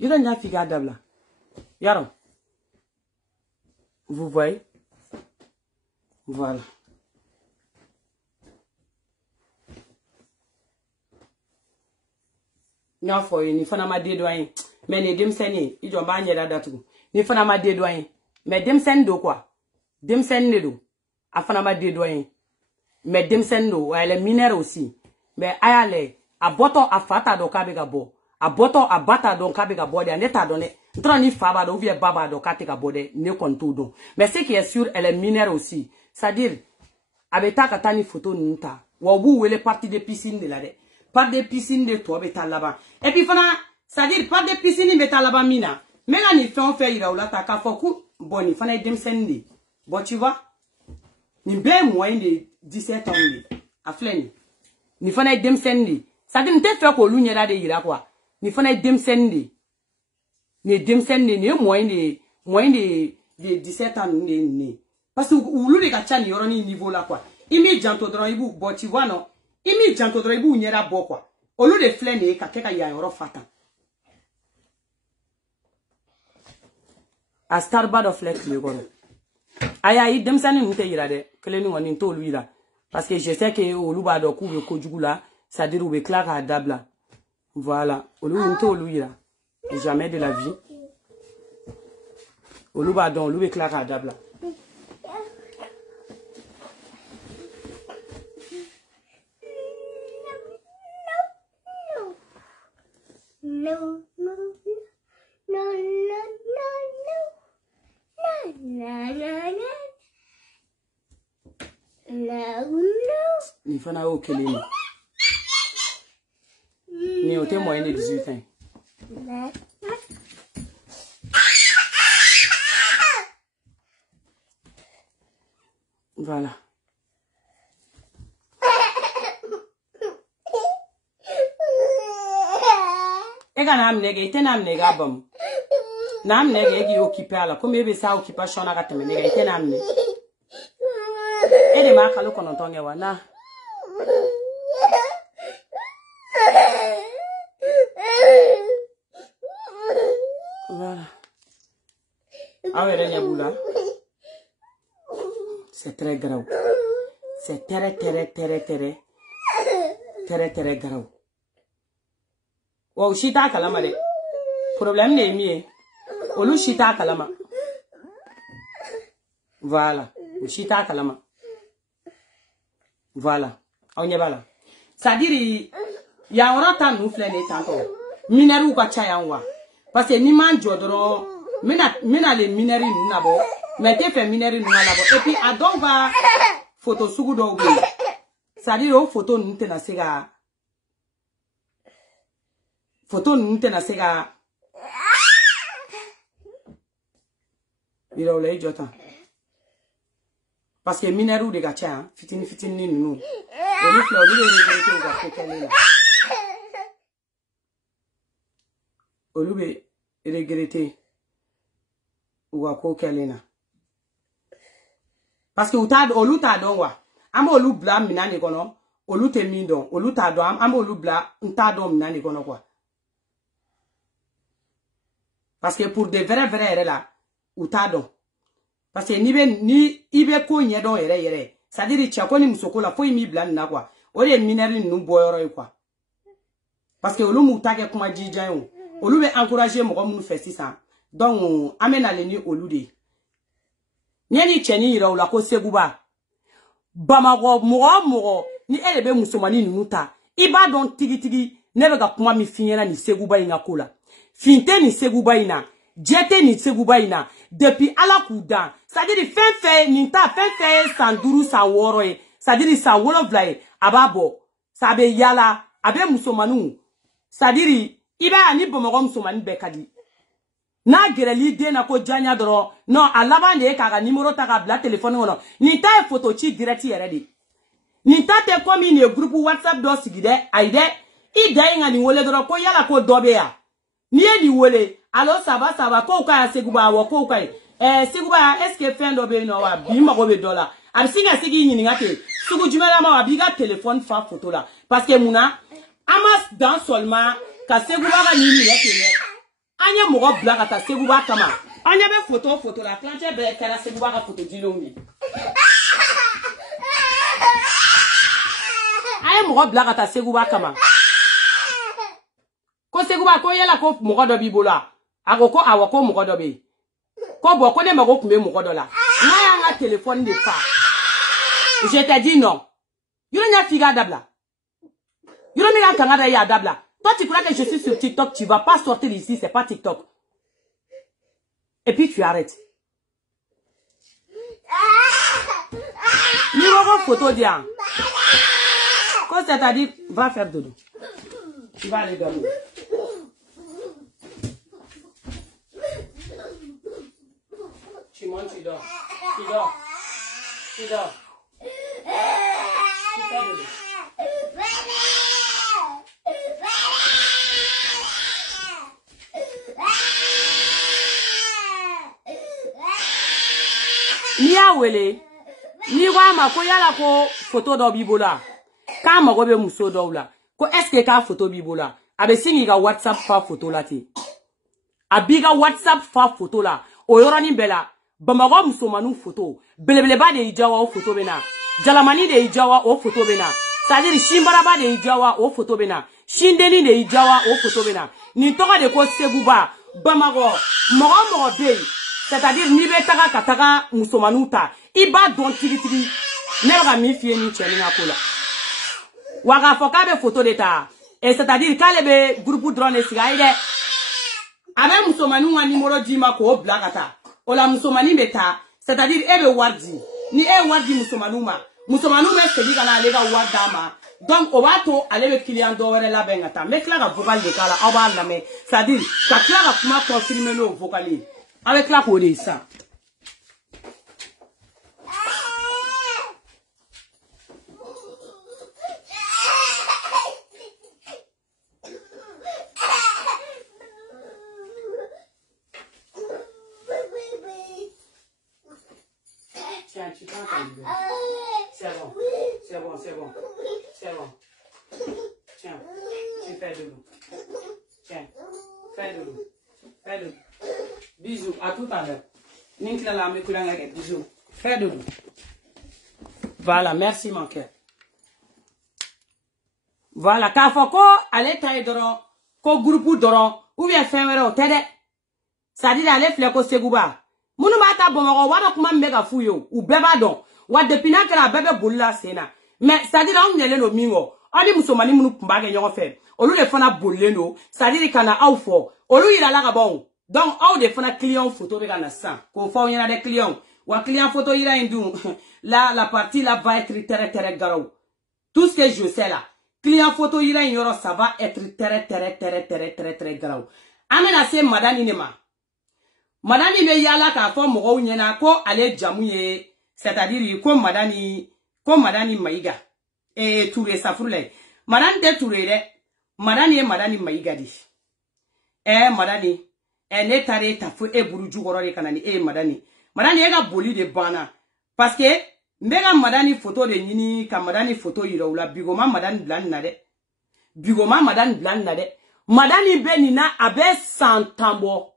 Je donne la figa d'abla. Yaro. Vous voyez? Voilà. Non, faut ni fana ma dédouane. Mais les demseni, ils ont bagné la date. Ni fana ma dédouane. Mais demsen do quoi? Demsen ne do. A fana ma dédouane. Mais demsen do, elle est mineur aussi. Mais ayale, a boto a fata do kabega bo. A boto a bata do kabega bo de neta donné. Ntra ni faba do vie baba do katega bo de ne kontou do. Mais ce qui est sûr, elle est mineur aussi. C'est-à-dire, abeta katani photo nta. Wabu wele partie de piscine de la de. Par des piscines de toi, bêta là-bas. Et puis, c'est-à-dire, par des piscines, bêta là-bas, mina. Mais là, ni fait, on fait, il a ou là, t'as qu'à faire coup. Bon, il fallait dem sendi. Bon, tu vois. Ni bien moyen de 17 ans, à flène. Ni fallait dem sendi. Ça dit, n'était fait qu'au l'union là de ira quoi. Ni fallait dem sendi. Ni dem sendi, ni moyen de 17 ans, ni. Parce que, ou l'ou les gâchas, ni auront niveau là quoi. Immédiat, t'audras, ibu, bon, tu vois, non. Imi jankodre ibu nyera bo kwa. Olu de flene ka keka ya yoro fatan. A starbad of flex le gono. Aya yi demsani nte yira de. Kele ni wani nto olu yira. Parce que je sais que olu ba do ku be kojugu la, ça dire ou be claque à dabla. Voilà, olu nto olu yira. Jamais de la vie. Olu ba don olu be claque à dabla. No. Ni fana o kele ni. Ni o te moyen de 18 ans. Voilà. Ega na amnege ite na amnega bam. Na amnege egi occupé ala comme ebe sa occupation na kateme nega ite na amne. Ede ma kalu kono tonge wana. Voilà. Awere nyabula. C'est très grave. C'est très grave. Wow, shita kalama de. Problème ne mie. Olu shita kalama. Voilà. Shita kalama. Voilà. On y va là. C'est-à-dire, ya ora ta nou flene tanto. Mineru ka cha yanwa. Parce que ni man jodoro, mina le mineri na bo. Mais te fait mineri na la bo. Et puis adonga photo sugu do be. C'est-à-dire o photo nte na sega. Photo nte na sega. Il a olé jota. Parce que mineru de gacha, fitini ni nous. Oli fla oli regretter ou ga kokele la. Oli be regretter ou ga kokele na. Parce que olu ta don wa. Ama olu bla minani kono, olu te min don, olu ta don, ama olu bla nta don minani kono quoi. Parce que pour de vrais là, ou ta don. Parce que ni ibe ko nye don yere. C'est-à-dire tchako ni musoko la fo imi blan na quoi. Ole mineri nu boyoro quoi. Parce que olu mutage kuma jijan yo. Olu be encourager mo comme nous fait ça. Donc amena le ni olu de. Nyani cheni ira ula ko seguba. Bamago mo ni elebe musomani nuta. Iba don tigi nebe ga kuma mi finyela ni seguba ina kola. Finte ni seguba ina. Jete ni seguba ina. Depuis ala koudan. C'est-à-dire fin ninta fin sanduru sa woro e. C'est-à-dire sa wolofla e ababo. Sabe yala abe musomanu c'est-à-dire iba ni bomogo musomani bekadi na gereli de na ko janya doro non alaba ne ka numéro ta ka bla téléphone wono ni ta photo ci direct yere di ni ta te komi ni groupe WhatsApp do sigide aide i dai nga ni wole doro ko yala ko dobe ya ni e ni wole allo ça va ko ka seguba wo ko ka seguba est-ce que fin dobe no wa bi ma ko be dola am singa sigi ni ngate sugu jumela ma wa biga téléphone fa photo la parce que muna amas dans seulement ka seguba ga ni ni yake anya mogo blaga ta seguba kama anya be photo la planche be kala seguba ka photo dilongi anya mogo blaga ta seguba kama ko seguba ko yela ko mogo do bibola agoko awako mogo do be ko bo ko ne mago kumbe mogo do la na nga téléphone de fa je te dis non yoro nya figa dabla yoro mi ga kanga ya dabla. Toi, tu crois que je suis sur TikTok, tu vas pas sortir d'ici, c'est pas TikTok. Et puis tu arrêtes. Numéro photo d'Ian. Quand c'est-à-dire, va faire dodo. Tu vas aller dormir. Tu montes, tu dors. Tu dors. Tu dors. Tu fais dodo. Ni a wele ni wa ma ko yala ko photo do bibola ka ma go be muso do la ko est-ce que ka photo bibola abe singi ga WhatsApp fa photo la ti abiga WhatsApp fa photo la o yoro ni bela bamago muso manu photo belebele ba de ijawa o photo bena jalamani de ijawa o photo bena c'est-à-dire shimbara ba de ijawa o photo bena shindeni de ijawa o photo bena ni toka de ko seguba bamago mogo be c'est-à-dire ni be taka kataka musomanuta iba don tigitigi ne ba mi fie ni cheni ngakola waga foka be photo d'état et c'est-à-dire kale be groupe drone sigaide abe musomanu wa numéro dima ko blakata ola musomani beta c'est-à-dire ebe wardi ni wardi musomanu me sedi kana lega wardama donc o bato alebe client do were la bengata me kla ga vocal de kala aba la me c'est-à-dire ka kla ga kuma confirmer no vocali avec la code ça. Tiens, tu prends ton bébé. C'est bon. Tiens, tu fais de l'eau. Tiens, fais de l'eau. Bisous, à tout à l'heure. Bisous. Fais de l'eau. Voilà, merci mon cœur. Voilà, quand faut aller tailler doron, ko groupe doron, ou bien faire au tede. Ça dit aller faire ko seguba. Munu mata bomoro wada kuma mega fuyo, ou beba don. Wa depuis na que la bébé boula sena. Mais ça dit on nyele no mingo. Ali musomani munu pumbage nyon fait. Olu le fana bolle no, ça dit kana au fort. Olu ila la bon. Donc, au de fana client photo de gana sang. Ko fa on des clients. Ou client photo ira indou. Là, la partie là va être très garou. Tout ce que je sais là. Client photo ira ignore, ça va être très garou. Amena se madani nema. Madani me yala ka fo mo nyena ko ale jamuye. C'est-à-dire ko madani maiga. Et touré ça frule. Madani de touré de. Madani maiga di. Madani. Ne tare ta fo e buru jugoro de kanani madani ega boli de bana parce que mbega madani photo de nyini ka madani photo yiro la bigoma madani blan na de madani benina abe santambo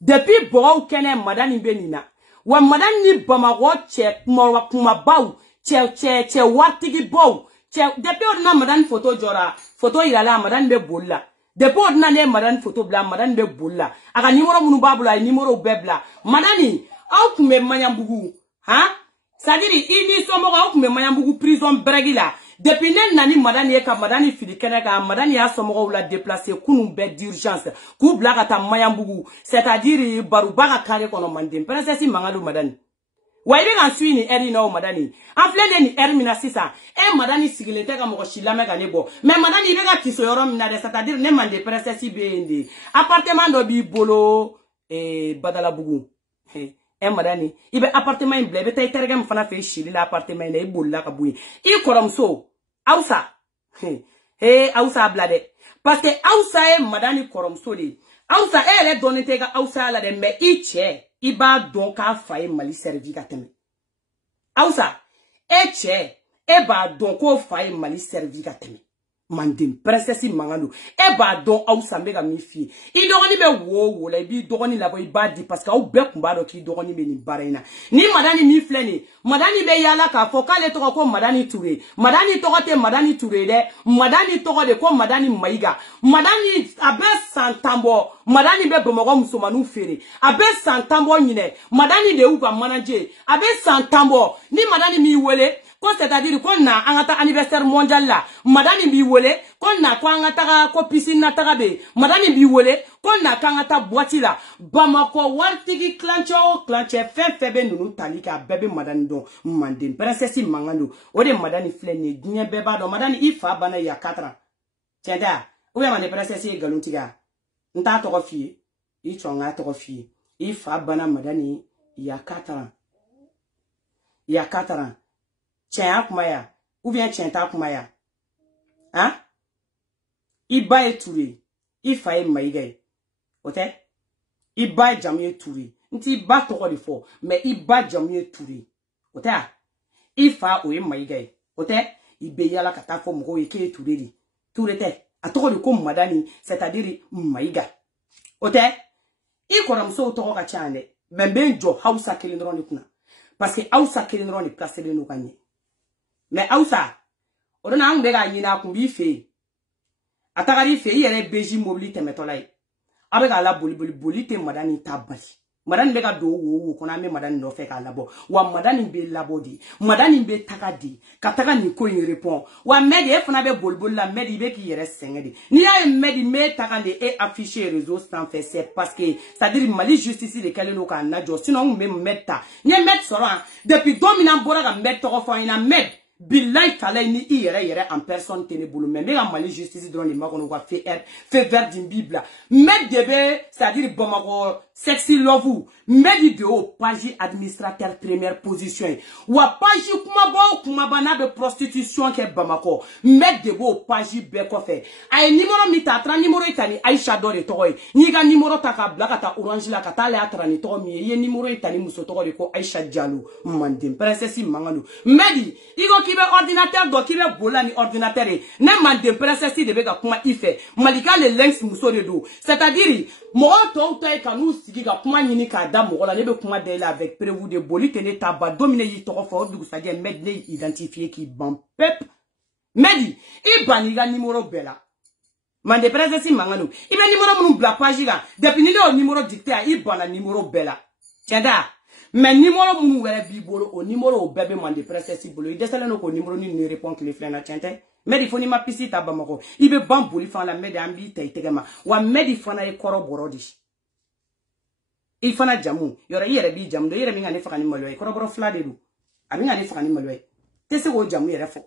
depuis bo kene madani benina wa madani bamago che kuma baw che watigi bow che depuis ordina madani photo jora photo yira la madani be bolla depuis ordina ne madani photo bla madani be bolla aga numéro munu babula numéro bebla madani au kume manyambugu ha sadiri ini somo au kume manyambugu prison bregila depuis nani madani e ka madani filikene ka madani ya somo la déplacer kunu be d'urgence ku bla ka ta manyambugu c'est-à-dire barubaga kare kono mandem princesse mangalu madani Wa ibe kan suit ni eri no madani. En plein ni eri mina sisa. Madani sigilete ka mo shilame ka nebo. Mais madani ibe ka kisoyoro mina de, c'est-à-dire ne mande princesse bende. Appartement do bi bolo badala bugu. Madani ibe appartement in blebe tay tergam fana fe shili la appartement ne bolla ka buyi. I koromso Ausa. Ausa blade. Parce que Ausa madani koromso li. Ausa elle donne te ga Ausa la de mais iba donc a faye mali servi ka teme. Ausa ba donc o faye mali servi ka teme. Mandim princesse mangando ba donc Ausa mega mi fi. I dogoni be wo la bi dogoni la boy ba di parce que au be kumba do ki dogoni be ni barena. Ni madani mi fleni. Madani be yala ka fo kale to ko madani Touré. Madani to te madani Touré de. Madani to de ko madani Maiga. Madani abe santambo. Madani be bomogo musomanu fere. Abe santambo nyine. Madani de ou ka manager. Abe santambo. Ni madani mi wele. Ko c'est-à-dire qu'on na angata anniversaire mondial la. Madani bi wele. Qu'on na ko angata ko piscine na tagabe. Madani bi wele. Qu'on na kangata boîte la. Bamako wartigi clanche febe nunu talika bebe madani don. Mandem princesse mangando. Ode madani fleni. Dinye beba don. Madani ifa bana ya 4 ans. Tienda. Ouye mande princesse galuntiga. Nta toko fie, I chonga toko fie. I fa bana madani ya 4 ans. Ya 4 ans. Tien kumaya. Ou bien tien ta kumaya. Hein? I baye Touré. I fa maïgaye. Ote? I baye jamye Touré. Nti ba toko de fo. Mais I ba jamye Touré. Ote? I fa oye maïgaye. Ote? I beya la kata fo mgo eke Touré li. Touré te. Atoko de kom madani, c'est-à-dire maïga. Ote, I koramso toko ka chane, ben jo Hausa kelindron ni kuna. Parce que Hausa kelindron ni place de nou kanye. Mais Hausa, odona ang bega yina kumbi fe. Atakari fe yere beji mobilité metolai. Abega la boli te madani tabali. Madani bega do wo kona me madani no fe ka labo. Wa madani be labodi. Madani be takadi. Kataka ni ko yin répond. Wa medi e fona be bolbol la medi be ki yere sengedi. Ni ya medi me takande e afficher réseau sans fait c'est parce que ça dire mali justice de kele no ka na jo sinon me metta. Ni met soran depuis dominant bora ga met to fo ina med. Billahi talay ni yere en personne tene boulou mais la mali justice dans les magono wa fait vers d'une bible met debe c'est-à-dire Bamako sexy love met vidéo page administrateur première position wa page kuma ba na be prostitution ke Bamako met debo page be ko fait ay numéro mita 30 numéro itani Aisha do de toy ni ga numéro taka black ta orange la kata le atrani to mi ye numéro itani muso to ko Aisha Diallo mandim princesse mangano medi igo kibe ordinateur do kibe bola ni ordinateur ne mande princesse de bega kuma ife malika le links muso de do c'est-à-dire mo to to e kanu sigi ga kuma nyini ka da mo la ne be kuma de la avec prévu de boli tene taba dominer yi to fo du sa dire med ne identifier ki ban pep medi i baniga numéro bela mande princesse mangano ibe numéro mun bla page ga depuis ni le numéro dicté a i bana numéro bela tienda. Mais numéro mou were bibolo o numéro o bébé mande princesse bolo i desale no ko numéro ni ne répond que les flènes tiente mais il faut ni ma pisi ta Bamako ibe bamboli fa la mede ambi tay tegama wa medi fana e koro borodi il fana jamu yora yere bi jamu do yere mi ngani fakani malo e koro boro flade du ami ngani fakani malo e te se go jamu yere fo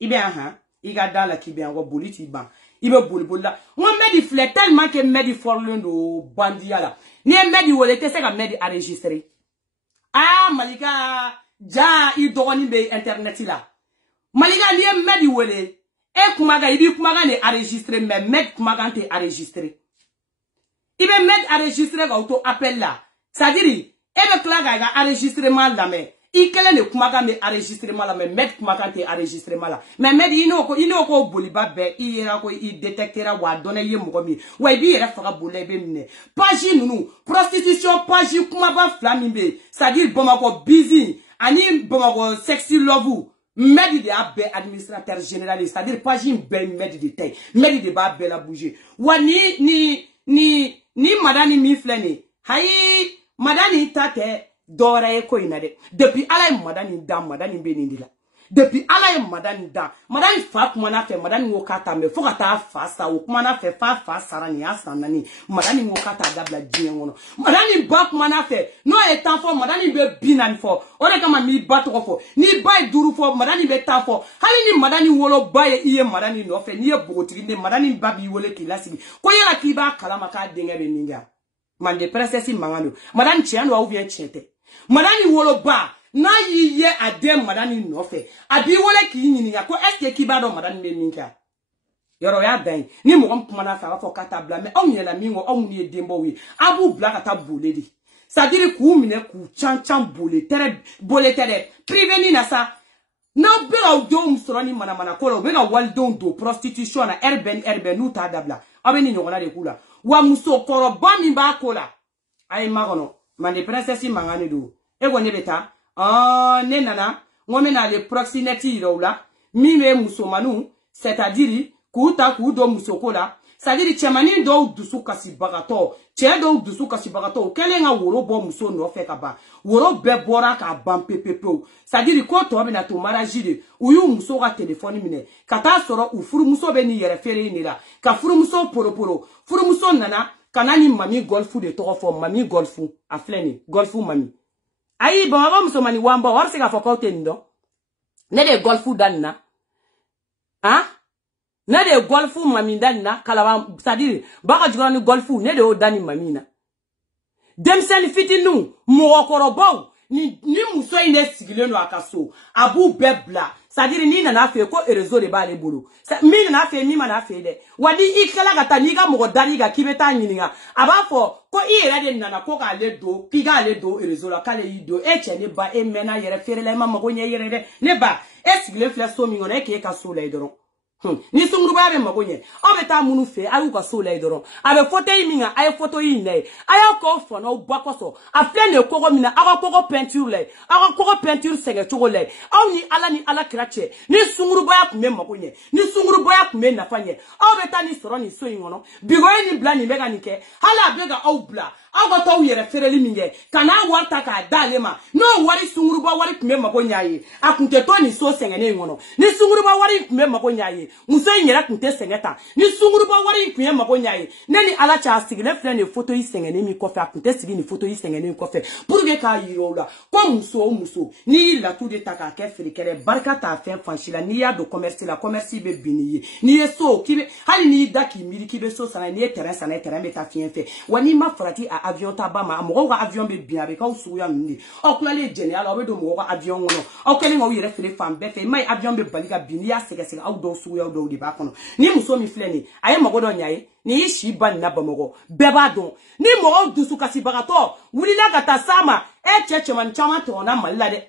ibe aha iga dala ki bien go boliti ban ibe bolbola wa medi flè tellement que medi forlendo bandia la ni medi wole te se ga medi enregistrer. Ah, Malika, ja, i dogoni be internet la. Malika, liye medi wele. E kumaga, ibi kumaga ne enregistre, mais med kumaga te enregistre. Ibe med enregistre ga auto appel la. C'est-à-dire, ebe klaga ga enregistrement la me. I kele ne kumaga me enregistrement la me, med kumaga te enregistrement la. Mais med ino ko boliba be, i era ko i detectera wa donne ye mogomi. Wa ibi era faga bolebe mine. Pagi nunu, prostitution pagi kumaba flamimbe. C'est-à-dire Bamako busy, ani Bamako sexy love. Medi de abbe administrateur général, c'est-à-dire pagi be medi de tay. Medi de ba be la bouger. Wa ni madani mi flene. Hayi madani tate dora e ko inade depuis ala madani dam madani benindila Depuis ala ye madame da. Madame fa kumana fe madame ngokata me fokata fa sa o kumana fe fa sarani asanani. Madame ngokata dabla diengono. Madame ba kumana fe no etan fo madame be binan fo. Ore kama mi batoko fo. Ni bay duru fo madame be ta fo. Hali ni madame wolo baye iye madame no fe ni e bogotigi ne madame babi wole kilasi. Ko yela ki ba kala maka denga be ninga. Mande princesse mangano. Madame chiano ou vient chete. Madame wolo ba na yiye adem madame no fe. Abi wole ki nyiniga ko est ki ba do madame be ninka. Yoro ya dan ni mo kumana fa fo kata bla me on yela mi ngo on ni dembo wi. Abu bla kata boledi. Ça dire ku mine ku chan bole tere preveni na sa. Na bela do msorani mana kola bela waldo do prostitution na erben uta dabla. Abeni nyongona de kula. Wa muso koro bami ba kola. Ay magono mande princesse mangane do. Ego ne beta. Ne nana ngome na le proximity rola. Mi me muso manu c'est-à-dire kuta kudo muso kola. C'est-à-dire chemani do dusu kasi bagato. Che do dusu kasi bagato. Kele nga woro bo muso no fe kaba. Woro be bora ka ban pepepe. C'est-à-dire ko to be na to marajide. Uyu muso ga téléphone mine. Kata soro u furu muso be ni yere fere ni la. Ka furu muso poroporo. Furu muso nana kanani mami golfu de to fo mami golfu afleni golfu mami. Ayi ba muso mani wamba war se ga fokote ndo. Ne de golfu danna. Hein? Ne de golfu mamindani na kalaba c'est-à-dire baka jigani golfu ne de o dani mamina demsen fitinu mo korobo ni muso ine sigile no akaso abu bebla c'est-à-dire ni na fe ko erezo de ba le bolo mi na fe mi mana fe de wadi ikala gata ni ga mo dani ga kibeta nyininga aba fo ko ira de nana ko ga le do ki ga le do erezo la kale yido e chene ba e mena yere fere le mama ko nye yere de ne ba e sigile fleso mi ngona e ke ka so le doron ni sunguruba be magonye o beta munu fe aru ka so lay doron abe photo yi minga ay photo yi ne aya ko fo no bakoso afle ne kogo mina aka kogo peinture lay aka kogo peinture sege chogo lay aw ni ala krache ni sunguruba ya kume magonye ni sunguruba ya kume nafanye o beta ni soro ni so yingono bigo ni bla ni mega nike hala bega aw bla aw to yere fereli minge kana warta ka dalema no wari sunguruba wari kume magonya yi akunte to ni so senge ne ngono ni sunguruba wari kume magonya yi muso nyera kunte sengeta ni sunguruba wari kuye magonya yi neni ala cha sigile fle ne photo yi sengene mi kofe akunte sigi ni photo yi sengene mi kofe pour que ka yirola ko muso ni la tout de taka ke frikere barka ta fin fanchila ni ya do commerce la commerce be biniye ni yeso kibe hali ni daki miri kibe so sana ni terrain beta fien fe wani ma frati a avion tabama mo ga avion be bien avec au souya ni o kula le general o be do mo ga avion ngono o kele ngo yere fele fam be fe mai avion be balika biniya sege au do souya do di bakono ni muso mi fleni aye magodo nyaye ni ishi ban na bamogo beba don ni mo dusu kasi bagato wulila kata sama e cheche man chama to na malade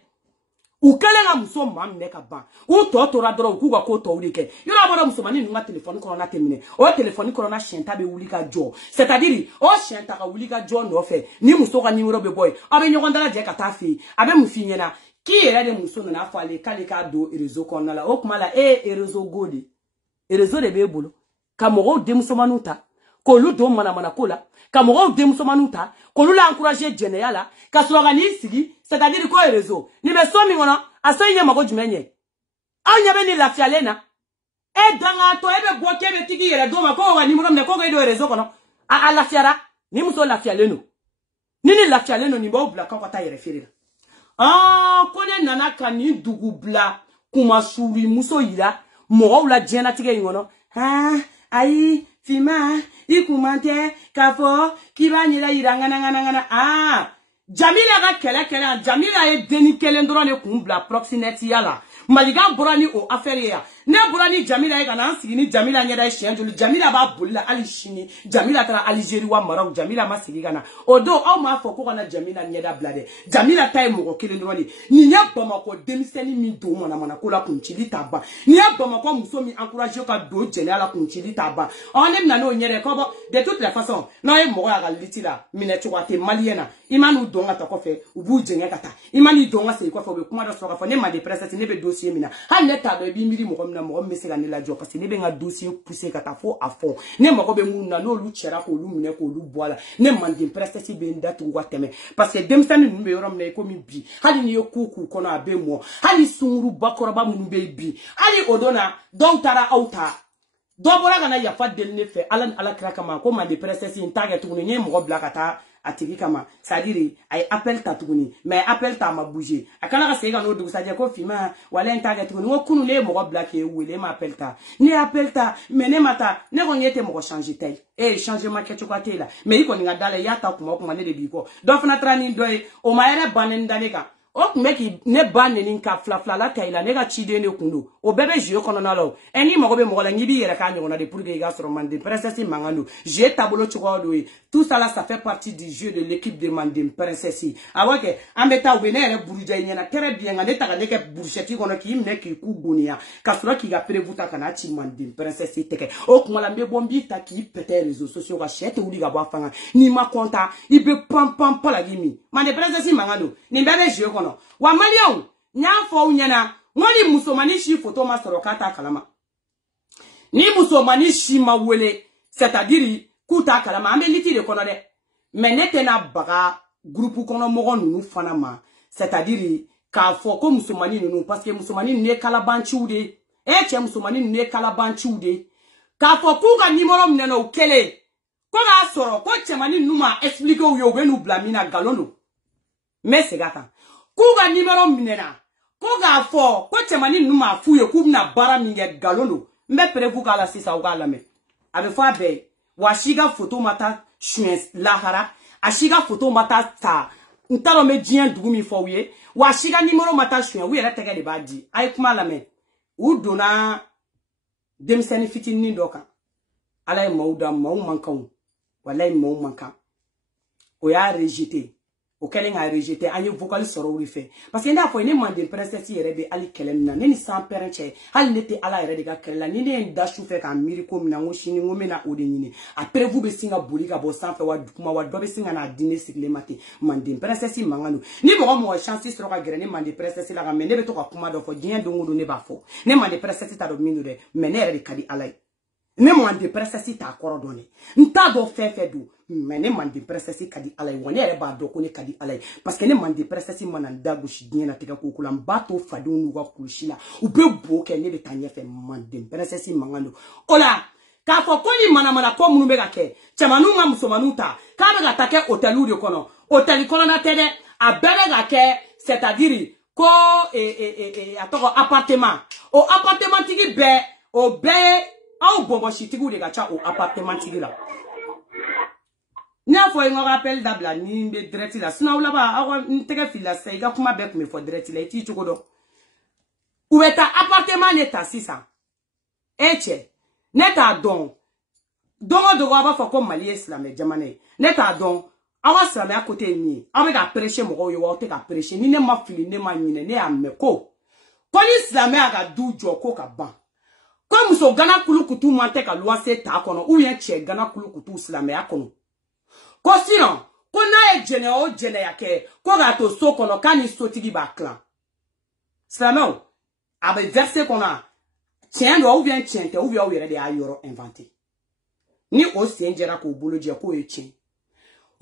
ukele na muso mam ne ka ban u to to ra dro ku ga ko to wulike yoro abara muso mani nunga telephone ko na termine o telephone ko na shenta be wulika jo c'est-à-dire o shenta ka wulika jo no fe ni muso ka numero be boy abe nyogondala je kata fi abe mufinye na ki era de muso na fa le kalika do erezo ko na la o kuma la erezo godi erezo de be bolo kamoro demuso manuta ko lu do mana kola kamoro demuso manuta ko lu la encourager generala ka slogan ni sigi c'est-à-dire ko erezo ni be so mi ngona aso nye mago jumenye anya be ni la fialena e danga to ebe boke be tigi yere do ma ko wa ni mo me ko go do erezo kono a la fiara ni muso la fialeno nini la fialeno ni bo bla ka ta yere firira kone nana kani dugu bla kuma suri muso yira mo la jena tige ngono ayi fima ikumante kafo kibani la yiranga ngana Jamila ga kele Jamila e deni kele ndoro ne kumbla proximity yala maliga borani o affaire ya ne borani Jamila e kana sigi ni Jamila nyeda e shenjulu Jamila ba bulla ali shini Jamila tara Algeria wa Maroc Jamila ma sigi kana odo o ma fo ko kana Jamila nyeda blade Jamila tay mo ko kele ndoro ni nya Bamako demiseni mi do mana ko la kunchili taba ni ya Bamako muso mi encourager ka do general kunchili taba on em na no nyere ko bo de toute la façon no e mo ga litila minute ko te maliena imanu donga ta kofe u b'u jenge kata imani donga se kofe o be kuma do so ka fo ne mande princesse ne be dossier mina ha ne ta do bi miri mo mina mo me se ga ne la jo parce que ne be nga dossier pousser kata fo a fond ne mo ko be mun na no lu chera ko lu mine ko lu boala ne mande princesse be ndatu wateme parce que demsani nu be yorom ne ko mi bi hali ni yokuku kono abe mo hali sunguru bakoro ba mun be bi hali odona don tara auta dobora kana ya fa del ne fe ala kra kama ko mande princesse in target tuguni ne mo bla kata atigi kama c'est-à-dire ay appel ta tuguni mais appel ta ma bouger akana ka sega no dugu saje ko fima wala en target tuguni wo kunu le mo bla ke wele ma appel ta ne appel ta mais ne mata ne ko ngete mo changer tay changer ma kecho ka tela mais iko ninga dale ya ta kuma ne de bi ko do fana trani doy o ma ere banen dale ka o meki ne ban ne nka flafla la taila ne ga chide ne kundo o bebe jio kono na lo eni mo be mo la ngibi yere ka nyona de pour que ga soro mande princesse mangando j'ai tabolo choko do tout ça là ça fait partie du jeu de l'équipe de mande princesse awake ambeta we ne ere buruja nyana très bien ngane ta ga ne ke burcheti kono ki mne ki ku gonia ka soro ki ga prevuta kana chi mande princesse teke o kuma la me bombi ta ki péter réseaux sociaux ga chete uli ga ba fanga ni ma konta ibe pam pam la gimi mande princesse mangando ni bebe jio kono wa malion nyafo unyana ngoni musomani shi photo ma sorokata kalama ni musomani shi mawele c'est-à-dire kuta kalama ambe liti de kono de menete na baga groupe kono mogo nunu fana ma c'est-à-dire ka fo ko musomani nunu parce que musomani ne kalabanchi ude che musomani ne kalabanchi ude ka fo ku ga numéro mneno ukele ko ga soro ko chemani numa expliquer u yo genu blamina galono mais c'est gata kuga numéro minena kuga fo ko chemani numa fuye kubna bara minge galono mbe prevu kala sisa ugala me abe fa be washiga photo mata chuen lahara ashiga photo mata ta ntalo me dien dugumi fo wiye washiga numéro mata chuen wi era tege de badi ay kuma la me udona demseni fitini doka alay mawda maw mankan walay maw mankan o ya rejeter o kelen a rejeté aye vocal soro wi fe parce que nda fo ne mande princesse yere be ali kelen na ne ni sans parent hal nete ala yere de ga kelen ni ne nda shu fe ka miri ko mina ngo shini ngo mena o de nyini après vous be singa boli ka bo sans fe wa kuma wa do be singa na dîner sigle mate mande princesse mangano ni bo mo chance soro ka grene mande princesse la ga me ne be to ka kuma do fo dien do ngodo ne ba fo ne mande princesse ta do minu de me ne yere de kadi alay ne mande princesse ta akoro do ne nta do fe do mais ne mande princesse kadi alay woni ere ba do ko ne kadi alay parce que ne mande princesse mananda gushi dien na tega ko kula mbato fadu nu wa kushila ube bo ke ne be tanye fe mande princesse mangando ola ka fo ko ni mana ko munu be ga ke chamanu ma musomanu ta ka be ga take hôtel de kono hôtel kono na tede a bele ga ke c'est-à-dire ko atoko appartement o appartement tigi be o be au bobo shitigu de ga cha o appartement tigi la n'a fo ngo rappel dabla ni be direct la sina wala ba awa ntege fila sai ga kuma be me fo direct la ti chukodo ou eta appartement neta sisa eche neta don do ba fo ko mali islam jamane neta don awa sala à côté ni awa ga prêcher mo yo wa te ga prêcher ni ne ma fili ne ma nyine ne ameko ko ni islam aga du jo ko ka ban comme so gana kulukutu mante ka loise ta kono ou yen che gana kulukutu islam akono ko sinon ko na ejene o jene yake ko ga to so kono kani sotigi ba clan slamao abe verset kono tien do ou bien tiente ou bien o yere de ayoro inventé ni o senjera ko boloji ko e tien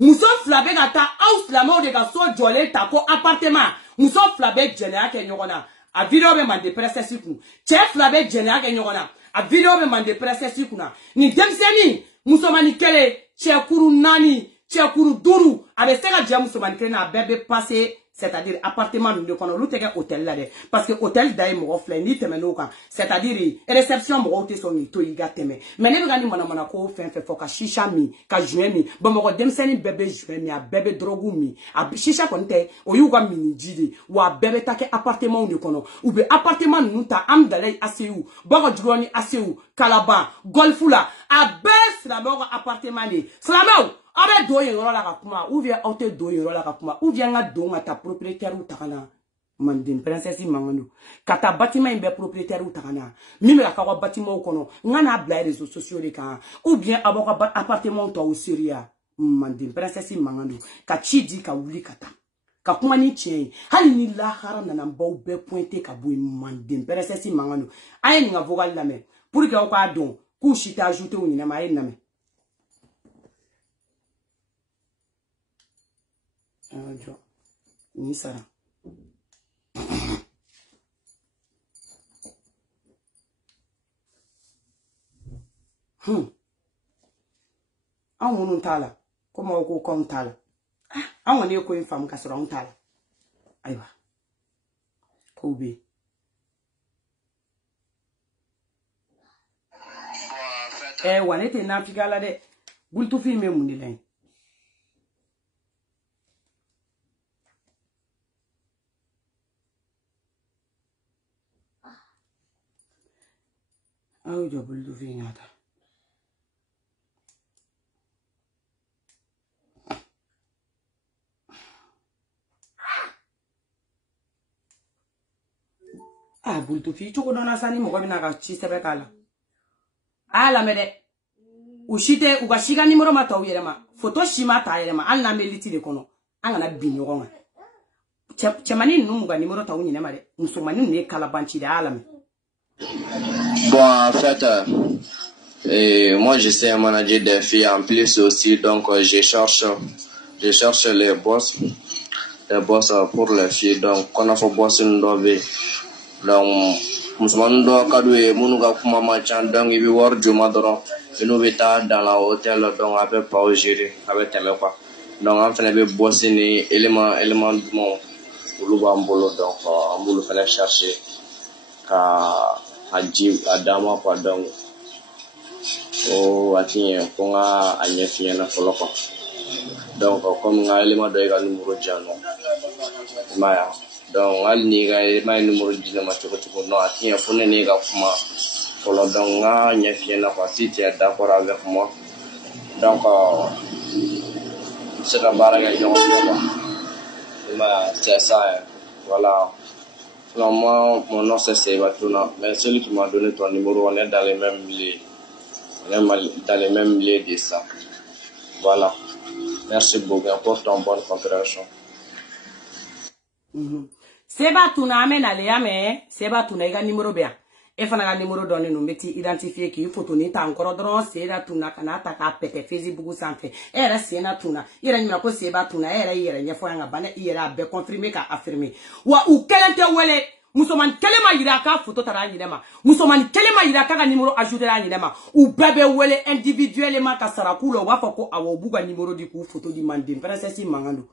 muso flabe gata au slamao de ga so jole ta ko appartement muso flabe jene yake nyogona a video be mande princesse ku chef flabe jene yake nyogona a video be mande princesse ku na ni demseni muso mani kele chekuru nani chekuru duru avec ça ga jamu so man na bébé passé c'est-à-dire appartement de kono lu tege hôtel la de parce que hôtel day mo ofle ni temeno kan c'est-à-dire réception mo hote so ni to yiga teme mais ne ga ni mana ko fen fo ka shisha mi ka juin mi bo mo demseni bébé juin mi a bébé drogu mi a shisha konte o yuga mini jide wa bébé take appartement de kono ou be appartement nuta am dalay aseu bo droni aseu kalaba golfula a bes la mo appartement ni slamo abe do yoro la ka kuma ou bien auto do yoro la ka kuma ou bien nga do ngata propriétaire ou takana mandin princesse mangano kata bâtiment imbe propriétaire ou takana mimi la ka bâtiment kono nga na bla réseaux sociaux de kan ou bien aboka appartement to au Syria manden princesse mangando ka ci di ka wuli kata ka kuma ni tiɲɛ hali ni lahara nana baw bɛɛ pointé ka bɔ manden princesse mangando aye ni nga vocal lamɛn pour que aw k'a dɔn k'u si t'a ajouté u ɲinama aye namɛ jɔ ni sara an minnu t'a la komi aw ko k'anw t'a la an kɔni ye ko in faamu ka sɔrɔ anw t'a la ayiwa kow bɛ yen wa ne tɛ nafigiya la dɛ bulutufin bɛ mun de la yen an y'o jɔ bulutufin y'a ta bultufi cogo dɔnna sa ni mɔgɔ bɛna ka ci sɛbɛn k'a la a y'a lamɛn dɛ u si tɛ u ka si ka nimero ma ta u yɛrɛ ma photo si ma ta a yɛrɛ ma hali n'an bɛ liti de kɔnɔ an kana bin ɲɔgɔn kan cɛmanin ninnu m'u ka nimero ta u ɲinɛ ma dɛ musomanin ninnu ye kalabanci de a y'a lamɛn. Bon, en fait, moi je sais manager des filles en plus aussi, donc je cherche les boss pour les filles, donc on a fait boss une dobe. Donc, musulman do kadou e munu ka kuma machan donc il veut voir juma doro nous beta dans la hôtel donc avec pas au gérer avec tellement quoi donc en fait be bosser ni élément mon ulu ba mbolo donc on bulu fallait chercher ka haji adama quoi donc o ati ko nga anyefi na foloko donc comme nga élément do ga numéro jano maya donc al ni ga may numéro dina ma to no ati fo ne ni ga kuma folo donc nga nyefi na quoi si tu es d'accord avec moi donc c'est la barre ga yo c'est ça voilà. Alors moi, mon nom c'est Sebatuna, mais celui qui m'a donné ton numéro, on est dans les mêmes lieux. On est dans les mêmes lieux de ça. Voilà. Merci beaucoup pour ton bonne compréhension. Sebatuna amène à l'éame, Sebatuna il a numéro bien. Et fana ka numéro donné nous metti identifier qui photo ni ta encore dron Sebatuna kana ta ka pete Facebook sanfé. Era Sebatuna, ira nyima ko Sebatuna era ira nyefo nga bana ira be confirmer ka affirmer. Wa u kelente wele musoman kelema ira ka photo tara nyinema. Musoman kelema ira ka numéro ajouter la nyinema. U bebe wele individuellement ka sarakulo wa fako awo buga numéro di ku photo di mande princesse mangando.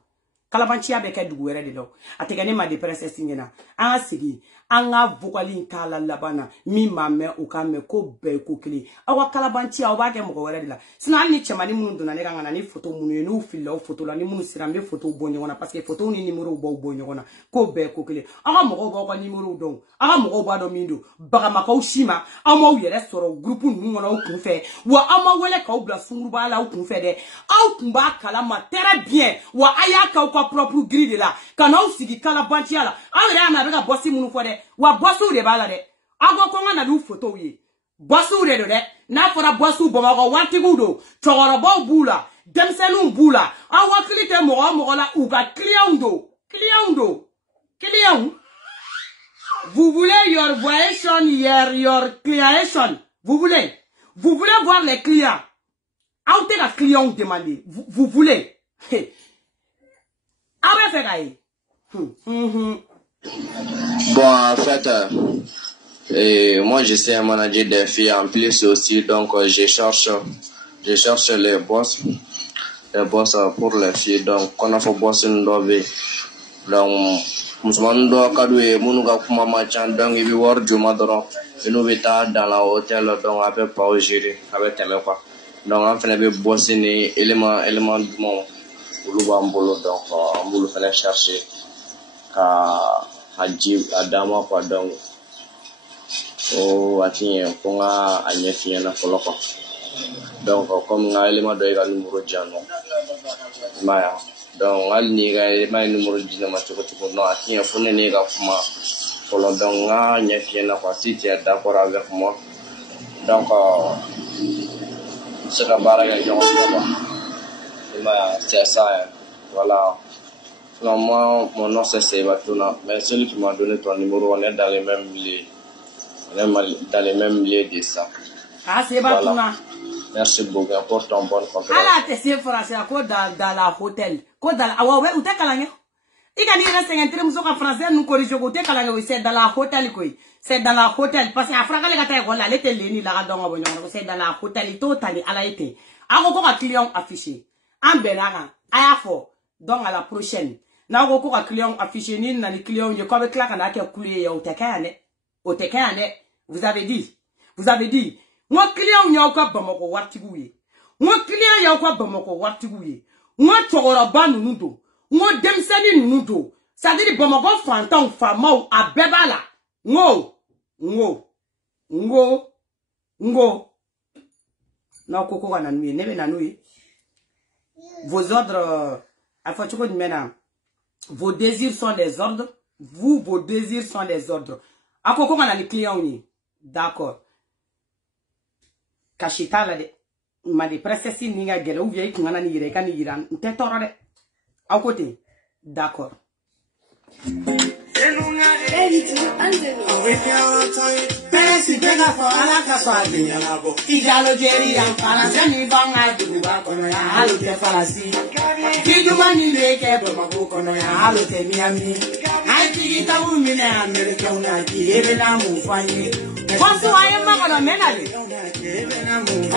Kalabanci be ke dugu wɛrɛ de la a tɛ kɛ ne ma de princesse ɲɛna an ka sigi an ka vocal kala labana min ma mɛn u ka mɛn ko bɛɛ ko kelen aw ka kalabanci aw b'a kɛ mɔgɔ wɛrɛ de la sinon hali ni cɛmani minnu donna ne kan ka na ni photo minnu ye n'u filila o photo la ni minnu sera n bɛ photo bɔ ɲɔgɔn na parce que photo ni numéro b'aw bɔ ɲɔgɔn na ko bɛɛ ko kelen aw ka mɔgɔw b'aw ka numéro dɔn aw ka mɔgɔw b'a dɔn min don bagamakaw si ma aw m'aw yɛrɛ sɔrɔ groupe ninnu kɔnɔ aw kun fɛ wa aw ma wele k'aw bila sunguruba la aw kun fɛ dɛ aw kun b'a kalama très bien wa a y'a k'aw ka propre grille de la kana aw sigi kalabanciya la aw yɛrɛ y'a mɛn a bɛ ka bɔsi minnu fɔ dɛ wa bɔsiw de b'a la dɛ aw ko ko n ka na n'u photow ye bɔsiw de don dɛ n'a fɔra bɔsiw bamakɔ waritigiw don cɛkɔrɔbaw b'u la denmisɛnninw b'u la aw hakili tɛ mɔgɔ o mɔgɔ la u ka clients don clients vous voulez your voyation your client vous voulez voir les clients aw tɛ ka clients demander vous voulez aw bɛ fɛ ka ye Bon, en fait, moi je sais manager des filles en plus aussi, donc je cherche les boss pour les filles, donc on a fait boss une dobe. Donc, musulman do kadou e munu ka kuma machan, donc il veut voir juma doro, nous beta dans la hôtel, donc avec pas au gérer, avec tellement quoi. Donc on fait des boss ni élément mon ulu ba mbolo, donc on voulait faire chercher ka haji adama kwa donc o ati ko nga anyefi na foloko donc comme nga élément do ga numéro jano maya donc al ni ga may numéro dina ma to no ati fo ne ne ga kuma folo donc nga anyefi na kwa si tu es d'accord avec moi donc c'est la barre ga yo C'est ça, hein. Voilà. Non, moi, mon nom c'est Sebatuna, mais celui qui m'a donné ton numéro, on est dans les mêmes lieux. On est dans les mêmes lieux de ça. Ah, Sebatuna. Voilà. Merci beaucoup pour ton bon compréhension. Ah là, c'est français, quoi dans la hôtel. Quoi dans la... Ah ouais, où t'es calangé? Il a dit rester un terme sur français, nous corrigeons côté calangé, c'est dans la hôtel, quoi. C'est dans la hôtel, parce qu'à Franck, les gars, on a l'été, les la radon, c'est dans la hôtel, total, à la été. Alors, un client affiché. En Benaga, à la fois, donc à la prochaine. N'a encore un client affiché, ni dans les clients, il y a comme claque, on a qu'à couler au Tekane. Au Tekane, vous avez dit. Moi, client, il y a encore Bamako Watibouye. Moi, client, il y a encore Bamako Watibouye. Moi, tu auras ban nous. Moi, Demsani nous. Ça dit Bamako Fantan, Famau, à Bebala. Ngo. Non, Coco, Nanouye, Neve Nanouye. Vos ordres, à Fatuko de Mena. Vos désirs sont des ordres. Vous, vos désirs sont des ordres. À Coco, on a les clients, d'accord. Kashita la de. Ma de presesi ninga gele ou vieille qui m'en a nigéré, kan nigéran. T'es tort, à côté. D'accord. Merci bien for ala kaswadi yalabo. Ijalo jeri am faranse ni banga duba kono ya halu te farasi. Kijuma ni leke bama kono ya halu te miami. Ai tigita umine Amerika unaki ebe na mufanye. Konsu aye makono menali.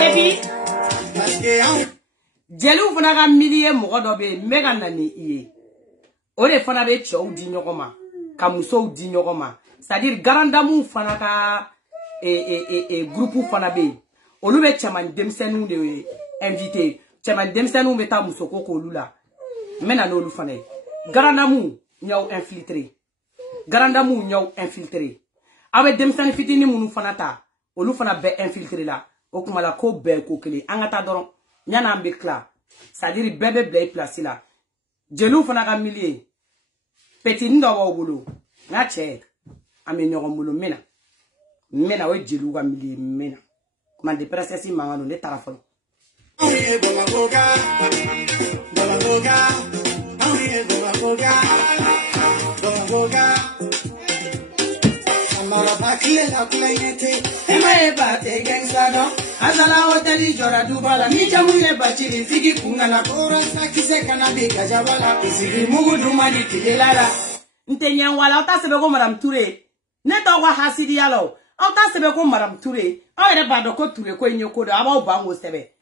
Ebi. Jelu fana ka miliye mogo do be mega nani iye. Ore fana be chow di nyogoma. Ka muso di nyogoma. C'est-à-dire garandamu fana ka groupe fana be. Olu be chaman demsenu de invité. Chaman demsenu be ta musoko ko lula. Mena no lu fana. Garandamu nyaw infiltré. Garandamu nyaw infiltré. Awe demsenu fitini munu fana ta. Olu fana be infiltré la. Okumala ko be ko kele. Angata doron. Nyana ambe kla. C'est-à-dire bebe blay place la. Jelu fana ka milier. Petit ndo wa bulu. Nga che. Ame nyogombulo mena we jelu ga milier mena. Man de princesse mangano ne tarafolo. Azala hoteli jora dubala ni jamuye bachiri sigi kungala kora sakise kana beka jabala sigi mugu dumani tilela ntenya wala ota sebe ko madame Touré ne to wa hasidi yalo ota sebe ko madame Touré awere bado ko Touré ko nyoko do aba obango sebe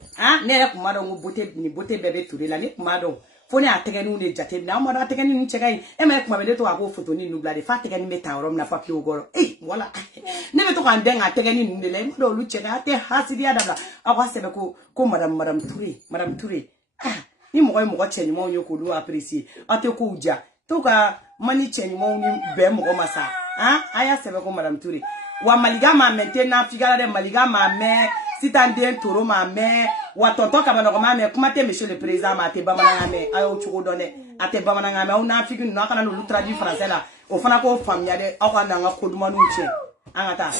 ne re kuma do bote ni bote bebe Touré la ni kuma do foni atege nu ne jate na mo da atege ni nchegai e me kuma bele to ako photo ni nubla de fa atege ni meta rom na papi ogoro wala ne me to kan den atege ni nubele mo do lu chega ate hasidi adabla akwa sebe ko madame Touré ni mo cheni mo nyoko do apprécier ate ko uja to ka mani cheni mo ni be mo masa aya sebe ko madame Touré wa maliga ma maintenant figara de maliga ma me sitande toro ma me wa tonton kabano ma me kuma te monsieur le président ma te bamana me ayo chugo donné ate bamana me ona figu no kana no traduit français la o fana ko famia de akwa na koduma nu che angata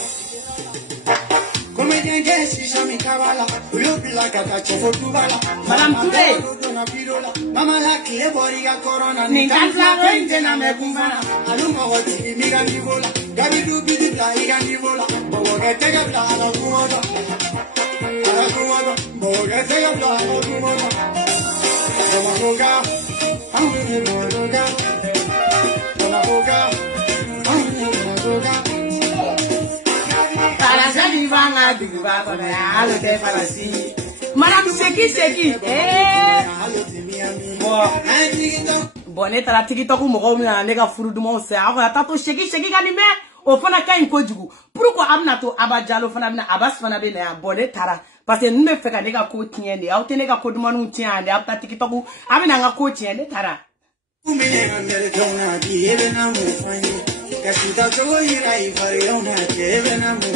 comme dengue si jamais kabala uyo bila kata chofo tubala madame Touré mama la kile boriga corona ni kanza rende na me kumfana aluma woti miga nivola gabi du bidi la iga nivola bogo tega la ala kuodo bogo tega la ala kuodo bogo Madame Seki bon tara TikTok mo na lega furudumo se a tato Seki ga ni me o fana ka inko jugu pourquoi amna to abajalo fana bina abas fana be na bon tara parce que nous me fait ka lega ko tiende a o te lega ko dumanu tiende a ta TikTok amina nga ko tiende tara Kasita to ira ivari ona kevena mu